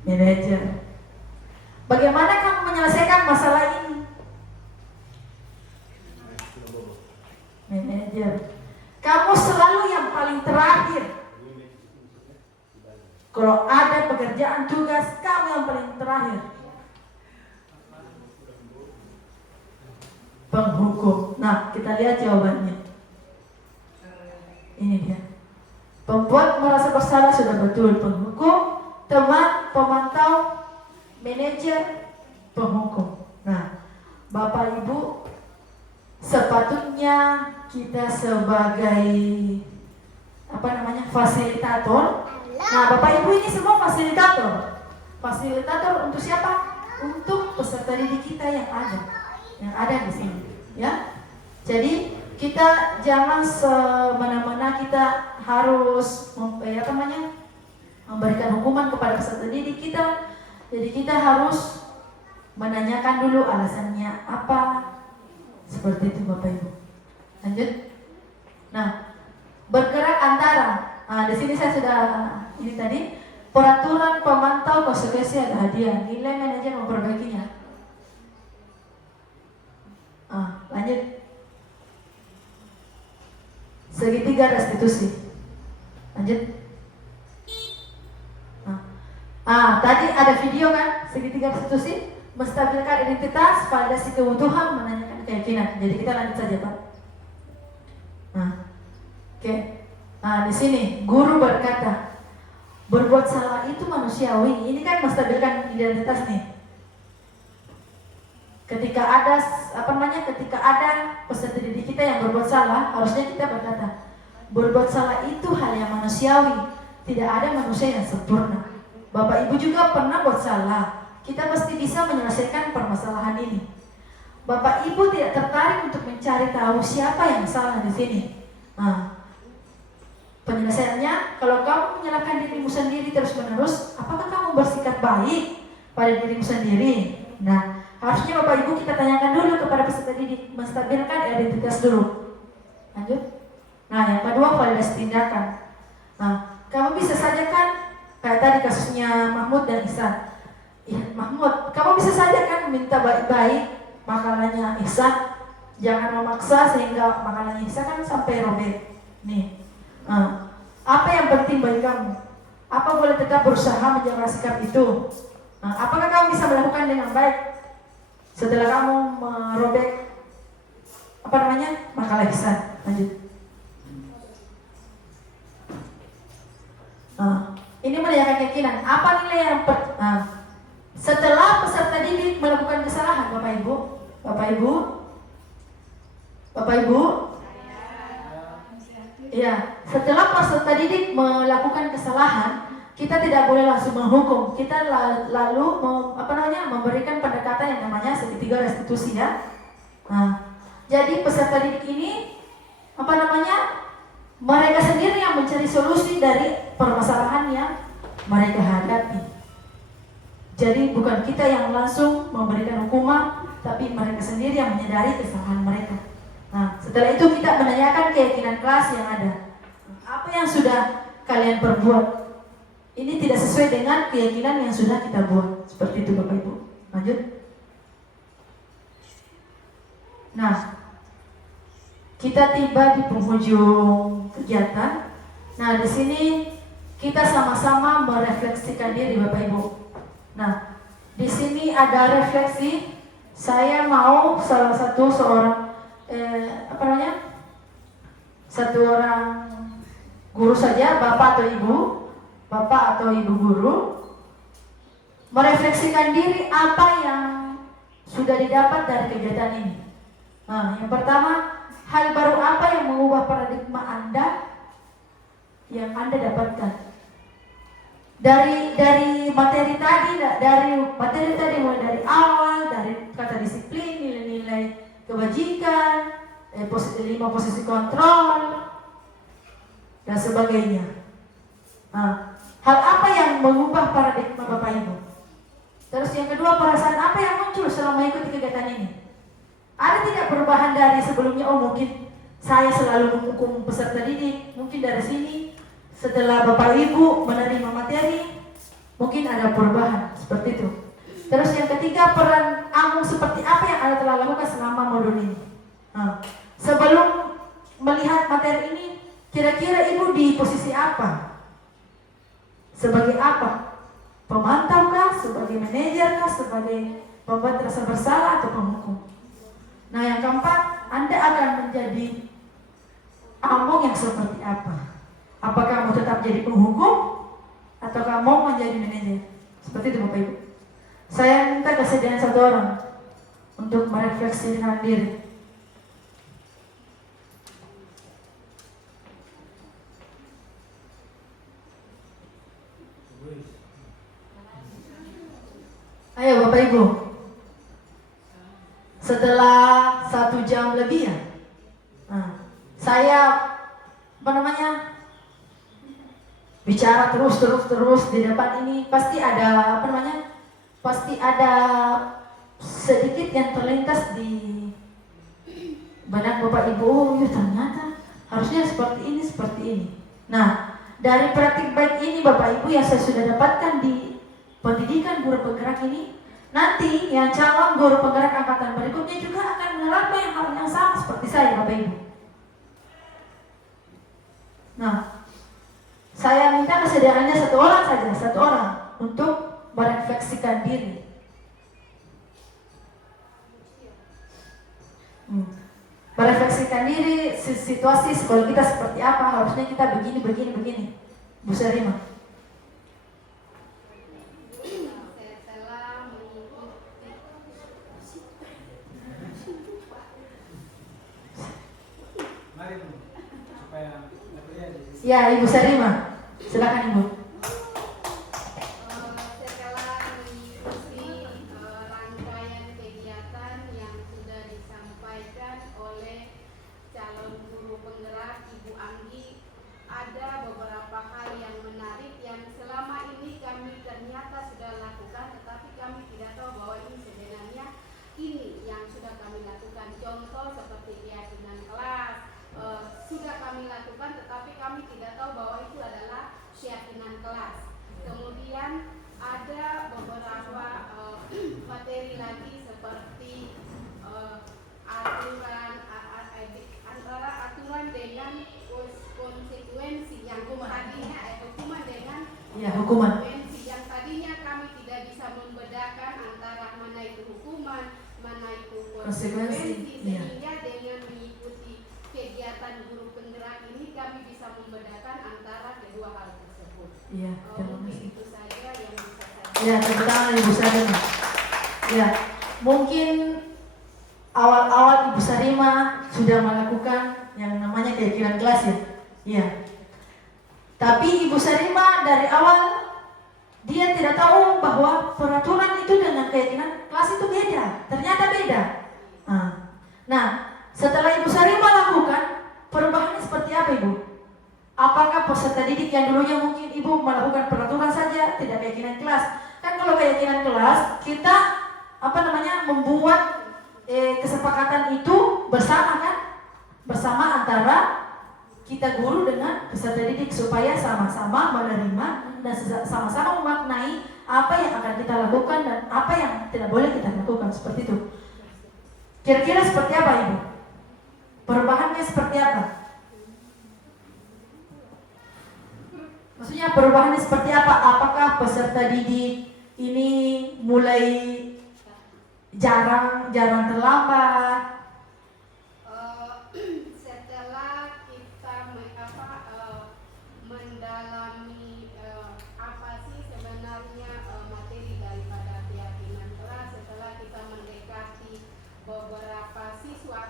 Manajer. Bagaimana kamu menyelesaikan masalah ini? Manajer. Kamu selalu yang paling terakhir. Kalau ada pekerjaan tugas, kamu yang paling terakhir. Penghukum. Nah, kita lihat jawabannya. Ini dia. Pembuat merasa bersalah sudah betul. Penghukum, teman, pemantau, manajer, penghukum. Nah, Bapak Ibu, sepatutnya kita sebagai fasilitator. Nah, Bapak Ibu ini semua fasilitator. Fasilitator untuk siapa? Untuk peserta didik kita yang ada di sini, ya. Jadi kita jangan semena-mena kita harus memberikan hukuman kepada peserta didik kita. Jadi kita harus menanyakan dulu alasannya apa. Seperti itu Bapak Ibu. Lanjut. Nah, bergerak antara. Nah, di sini saya sudah ini tadi peraturan pemantau konsekuensi ada hadiah. Nilai manajer memperbaikinya. Lanjut. Segitiga restitusi. Lanjut. Tadi ada video kan, segitiga restitusi, menstabilkan identitas, validasi kebutuhan, menanyakan keyakinan. Jadi kita lanjut saja Pak. Oke. Di sini guru berkata, berbuat salah itu manusiawi. Ini kan menstabilkan identitas nih. Ketika ada peserta didik kita yang berbuat salah, harusnya kita berkata, berbuat salah itu hal yang manusiawi. Tidak ada manusia yang sempurna. Bapak Ibu juga pernah buat salah. Kita pasti bisa menyelesaikan permasalahan ini. Bapak Ibu tidak tertarik untuk mencari tahu siapa yang salah di sini. Penyelesaiannya, kalau kamu menyalahkan dirimu sendiri terus-menerus, apakah kamu bersikap baik pada dirimu sendiri? Nah, harusnya Bapak Ibu kita tanyakan dulu kepada peserta didik, menstabilkan identitas dulu. Lanjut. Nah, yang kedua validasi tindakan. Kamu bisa saja kan, kayak tadi kasusnya Mahmud dan Ihsan. Mahmud, kamu bisa saja kan minta baik-baik makalahnya Ihsan. Jangan memaksa sehingga makalahnya Ihsan kan sampai robek. Nih, apa yang penting bagi kamu? Apa boleh tetap berusaha menjaga sikap itu? Apakah kamu bisa melakukan dengan baik setelah kamu merobek makalah Ihsan? Lanjut. Ini menanyakan keyakinan. Apa nilai yang setelah peserta didik melakukan kesalahan, Bapak Ibu? Ya, setelah peserta didik melakukan kesalahan, kita tidak boleh langsung menghukum. Kita lalu memberikan pendekatan yang namanya segitiga restitusi ya. Jadi peserta didik ini mereka sendiri yang mencari solusi dari permasalahan yang mereka hadapi. Jadi bukan kita yang langsung memberikan hukuman, tapi mereka sendiri yang menyadari kesalahan mereka. Setelah itu kita menanyakan keyakinan kelas yang ada. Apa yang sudah kalian perbuat? Ini tidak sesuai dengan keyakinan yang sudah kita buat. Seperti itu Bapak Ibu. Lanjut. Nah, kita tiba di penghujung kegiatan. Nah, di sini kita sama-sama merefleksikan diri Bapak Ibu. Nah, di sini ada refleksi. Saya mau satu orang guru saja, bapak atau ibu guru, merefleksikan diri apa yang sudah didapat dari kegiatan ini. Nah, yang pertama, hal baru apa yang mengubah paradigma Anda yang Anda dapatkan? Dari materi tadi mulai dari awal, dari kata disiplin, nilai-nilai kebajikan, 5 posisi kontrol dan sebagainya. Nah, hal apa yang mengubah paradigma Bapak Ibu? Terus yang kedua, perasaan apa yang muncul selama mengikuti kegiatan ini? Ada tidak perubahan dari sebelumnya? Oh, mungkin saya selalu menghukum peserta didik. Mungkin dari sini setelah Bapak Ibu menerima materi, mungkin ada perubahan seperti itu. Terus yang ketiga, peran Amung seperti apa yang Anda telah lakukan selama modul ini? Nah, sebelum melihat materi ini, kira-kira Ibu di posisi apa? Sebagai apa? Pemantau kah? Sebagai manajer kah? Sebagai pembuat rasa bersalah atau penghukum? Nah, yang keempat, Anda akan menjadi Amung yang seperti apa? Apakah mau tetap jadi penghukum ataukah mau menjadi manajer? Seperti itu Bapak Ibu. Saya minta kesediaan satu orang untuk merefleksikan diri. Ayo Bapak Ibu. Setelah 1 jam lebih ya, saya bicara terus di depan ini, pasti ada sedikit yang terlintas di benak Bapak Ibu. Oh ya, ternyata harusnya seperti ini. Nah, dari praktik baik ini Bapak Ibu yang saya sudah dapatkan di pendidikan guru penggerak ini, nanti yang calon guru penggerak angkatan berikutnya juga akan mengalami hal yang sama seperti saya Bapak Ibu. Nah, saya minta kesediaannya satu orang untuk merefleksikan diri. Merefleksikan diri, situasi sekolah kita seperti apa, harusnya kita begini. Bu Sarima. Setelah mengikuti Mari Bu, supaya materinya jadi. Ya, Ibu Sarima. Silakan Ibu. Setelah mengikuti rangkaian kegiatan yang sudah disampaikan oleh calon guru penggerak Ibu Anggi, ada beberapa hal yang menarik yang selama ini kami ternyata sudah lakukan, tetapi kami tidak tahu bahwa ini sebenarnya ini yang sudah kami lakukan. Contoh seperti keyakinan kelas sudah kami lakukan, tetapi kami tidak tahu bahwa itu adalah keyakinan kelas. Kemudian ada beberapa materi lagi seperti antara aturan dengan konsekuensi yang tadinya hukuman dengan Hukuman. konsekuensi yang tadinya kami tidak bisa membedakan antara mana itu hukuman, mana itu konsekuensi, sehingga dengan mengikuti kegiatan guru penggerak ini kami bisa membedakan antara kedua hal tersebut. Iya, Mungkin itu saja yang bisa saya. Ya, tepuk tangan Ibu Sarima. Ya, mungkin awal-awal Ibu Sarima sudah melakukan yang namanya keyakinan kelas ya. Iya. Tapi Ibu Sarima dari awal dia tidak tahu bahwa peraturan itu dengan keyakinan kelas itu beda. Ternyata beda. Nah, setelah Ibu Sarima lakukan, perubahannya seperti apa Ibu? Apakah peserta didik yang dulunya mungkin Ibu melakukan peraturan saja, tidak keyakinan kelas? Kan kalau keyakinan kelas, kita membuat kesepakatan itu bersama kan? Bersama antara kita guru dengan peserta didik supaya sama-sama menerima dan sama-sama memaknai apa yang akan kita lakukan dan apa yang tidak boleh kita lakukan, seperti itu. Kira-kira seperti apa Ibu? Perubahannya seperti apa? Maksudnya perubahannya seperti apa? Apakah peserta didik ini mulai jarang terlambat? Setelah kita mendalami apa sih sebenarnya materi daripada keyakinan kelas, setelah kita mendekati beberapa siswa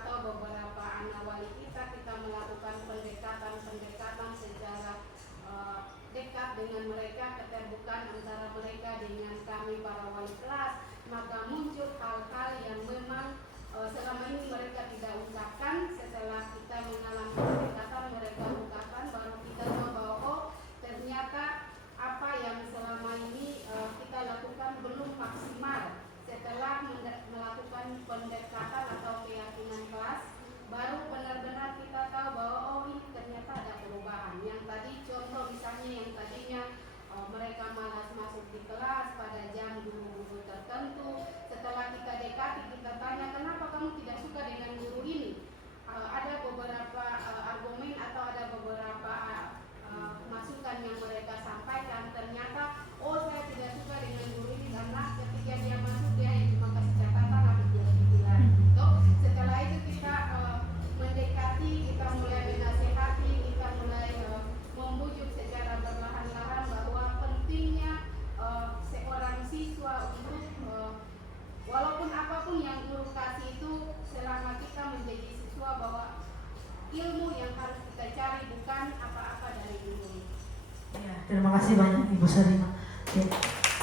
Ya, terima kasih banyak Ibu Sarima. Ya,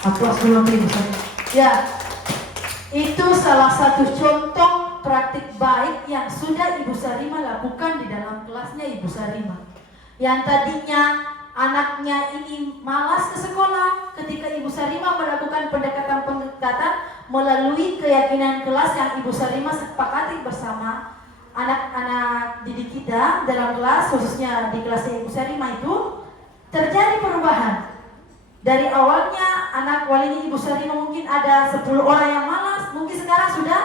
aplaus dulu untuk Ibu Sarima. Ya, itu salah satu contoh praktik baik yang sudah Ibu Sarima lakukan di dalam kelasnya Ibu Sarima. Yang tadinya anaknya ini malas ke sekolah, ketika Ibu Sarima melakukan pendekatan-pendekatan melalui keyakinan kelas yang Ibu Sarima sepakati bersama anak-anak didik kita dalam kelas, khususnya di kelasnya Ibu Sarima itu, terjadi perubahan. Dari awalnya anak walinya Ibu Sarima mungkin ada 10 orang yang malas, mungkin sekarang sudah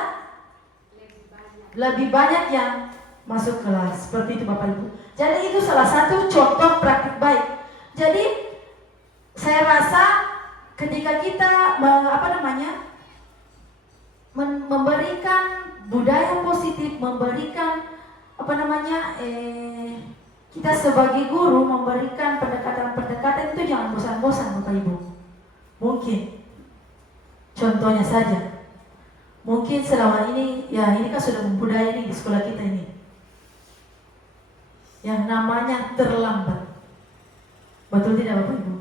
lebih banyak yang masuk kelas. Seperti itu Bapak Ibu. Jadi itu salah satu contoh praktik baik. Jadi saya rasa ketika kita memberikan budaya positif, memberikan kita sebagai guru memberikan pendekatan-pendekatan itu jangan bosan-bosan Bapak Ibu. Mungkin contohnya saja, mungkin selama ini ya ini kan sudah membudaya nih di sekolah kita ini yang namanya terlambat. Betul tidak Bapak Ibu?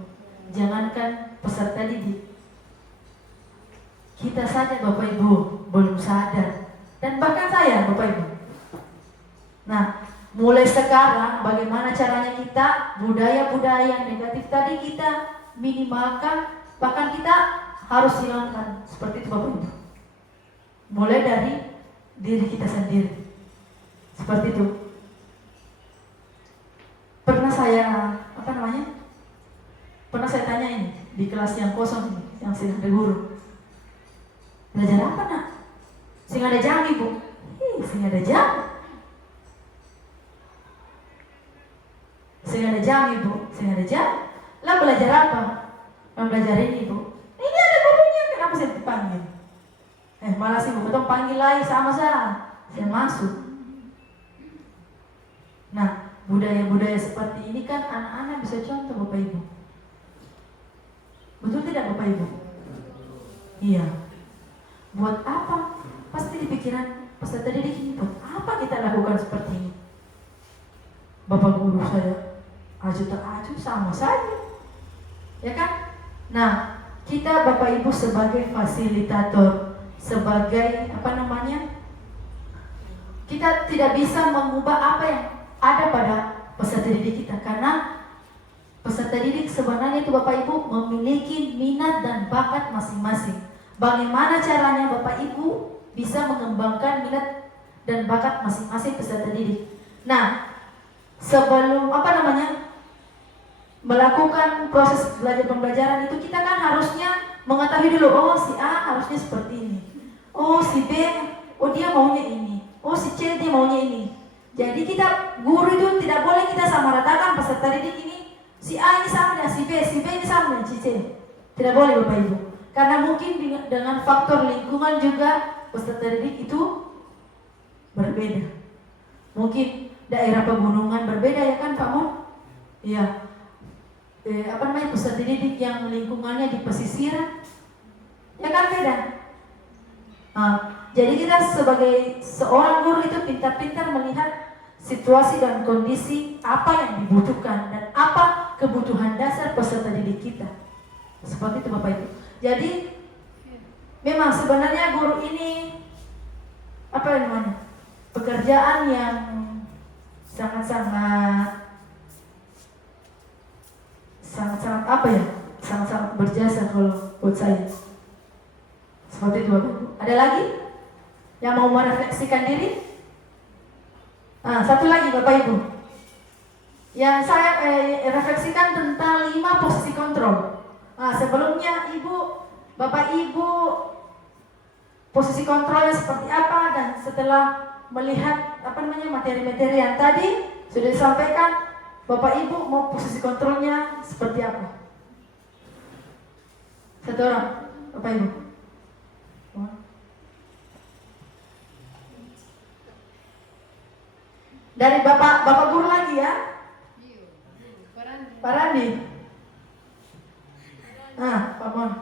Jangankan peserta didik, kita saja Bapak Ibu belum sadar, dan bahkan saya Bapak Ibu. Nah, mulai sekarang bagaimana caranya kita budaya-budaya yang negatif tadi kita minimalkan, bahkan kita harus hilangkan. Seperti itu Bapak Ibu. Mulai dari diri kita sendiri. Seperti itu. Pernah saya tanya ini di kelas yang kosong ini, yang sedang ada guru. Belajar apa nak? Sing ada jam Ibu. Sing ada jam. Sing ada jam Ibu. Sing ada jam. Lah belajar apa? Belajar ini Ibu. Ini ada gurunya, kenapa saya dipanggil? Malah sih Ibu, betul panggil lagi sama saya masuk. Nah, budaya-budaya seperti ini kan anak-anak bisa contoh Bapak Ibu. Betul tidak Bapak Ibu? Iya. Buat apa? Pasti di pikiran peserta didik ini, buat apa kita lakukan seperti ini? Bapak guru saya aju tak aju sama saja, ya kan? Nah, kita Bapak Ibu sebagai fasilitator, sebagai kita tidak bisa mengubah apa yang ada pada peserta didik kita, karena peserta didik sebenarnya itu Bapak Ibu memiliki minat dan bakat masing-masing. Bagaimana caranya Bapak Ibu bisa mengembangkan minat dan bakat masing-masing peserta didik? Nah, sebelum melakukan proses belajar pembelajaran itu, kita kan harusnya mengetahui dulu, oh si A harusnya seperti ini, oh si B, oh dia maunya ini, oh si C dia maunya ini. Jadi kita guru itu tidak boleh kita samaratakan peserta didik ini, si A ini sama dengan si B ini sama dengan si C. Tidak boleh Bapak Ibu. Karena mungkin dengan faktor lingkungan juga peserta didik itu berbeda. Mungkin daerah pegunungan berbeda, ya kan Pak Mon? Iya. Peserta didik yang lingkungannya di pesisiran, ya kan beda. Nah, jadi kita sebagai seorang guru itu pintar-pintar melihat situasi dan kondisi apa yang dibutuhkan dan apa kebutuhan dasar peserta didik kita. Seperti itu Bapak Ibu. Jadi memang sebenarnya guru ini pekerjaan yang sangat-sangat berjasa kalau buat saya. Seperti itu Bapak Ibu. Ada lagi yang mau merefleksikan diri? Satu lagi Bapak Ibu, yang saya refleksikan tentang 5 posisi kontrol. Sebelumnya Bapak Ibu posisi kontrolnya seperti apa, dan setelah melihat materi-materi yang tadi sudah disampaikan, Bapak Ibu mau posisi kontrolnya seperti apa? Satu orang, Bapak Ibu. Dari Bapak guru lagi ya? Pak Randi. Pak Mon.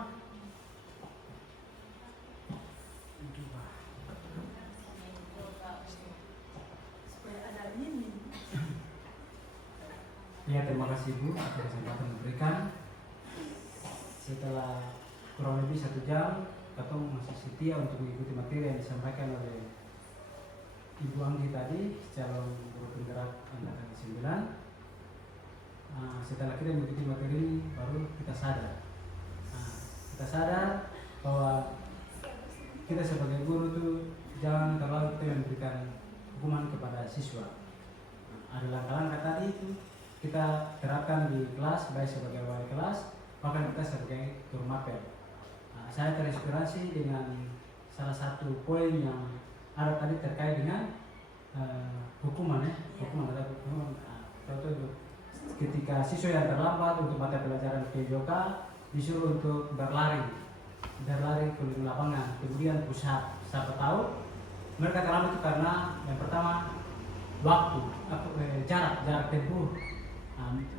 Ya, terima kasih Bu atas kesempatan diberikan. Setelah kurang lebih 1 jam, Katong masih setia untuk mengikuti materi yang disampaikan oleh Ibu Anggi tadi, calon guru penggerak angkatan 9. Setelah kita mengikuti materi ini, baru kita sadar. Kita sadar bahwa kita sebagai guru tuh jangan terlalu kita memberikan hukuman kepada siswa. Ada langkah-langkah tadi itu kita terapkan di kelas, baik sebagai wali kelas, bahkan kita sebagai guru mapel. Saya terinspirasi dengan salah satu poin yang ada tadi terkait dengan hukuman ya, hukuman ada hukuman. Contoh ketika siswa yang terlambat untuk mata pelajaran PJOK disuruh untuk berlari keliling lapangan, kemudian push up. Siapa tahu mereka terlambat itu karena yang pertama waktu, jarak tempuh.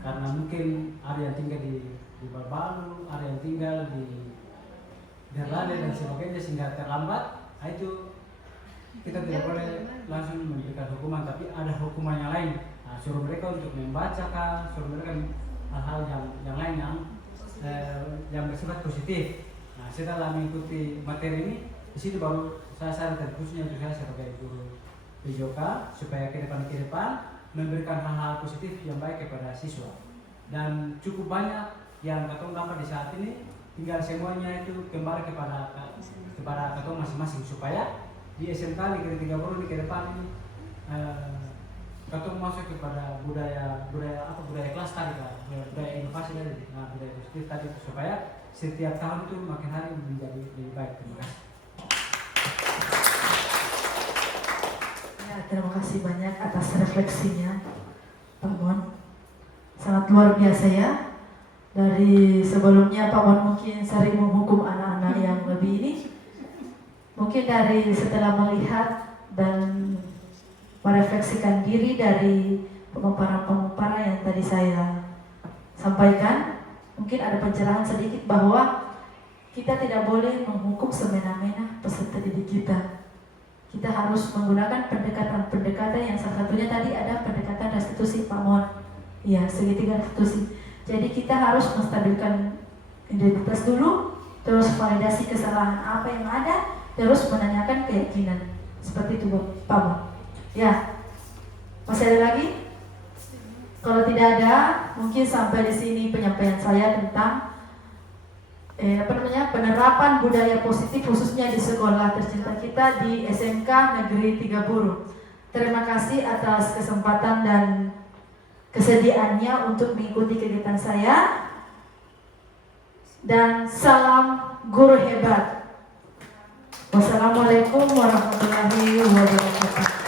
Karena mungkin ada yang tinggal di Babalu, ada yang tinggal di Derlade dan sebagainya sehingga terlambat. Itu kita tidak boleh langsung memberikan hukuman, tapi ada hukuman yang lain. Suruh mereka untuk membacakan, suruh mereka hal-hal yang lain yang bersifat positif. Setelah mengikuti materi ini, di situ baru saya sadar khususnya untuk saya sebagai guru PJOK supaya ke depan memberikan hal-hal positif yang baik kepada siswa. Dan cukup banyak yang Katong dapat di saat ini, tinggal semuanya itu kembali kepada Katong masing-masing supaya di SMK Negeri 30 di ke depan ini Katong masuk kepada budaya kelas tadi kan, budaya inovasi tadi, budaya positif tadi, supaya setiap tahun itu makin hari menjadi lebih baik. Terima kasih. Ya, terima kasih banyak atas refleksinya, Pak Mon. Sangat luar biasa ya. Dari sebelumnya Pak Mon mungkin sering menghukum anak-anak yang lebih ini. Mungkin dari setelah melihat dan merefleksikan diri dari pemaparan-pemaparan yang tadi saya sampaikan, mungkin ada pencerahan sedikit bahwa kita tidak boleh menghukum semena-mena peserta didik kita. Kita harus menggunakan pendekatan-pendekatan yang salah satunya tadi ada pendekatan restitusi Pak Mon. Ya, segitiga restitusi. Jadi kita harus menstabilkan identitas dulu, terus validasi kesalahan apa yang ada, terus menanyakan keyakinan. Seperti itu Pak Mon. Ya, masih ada lagi? Kalau tidak ada, mungkin sampai di sini penyampaian saya tentang penerapan budaya positif khususnya di sekolah tercinta kita di SMK Negeri 30. Terima kasih atas kesempatan dan kesediaannya untuk mengikuti kegiatan saya. Dan salam guru hebat. Wassalamualaikum warahmatullahi wabarakatuh.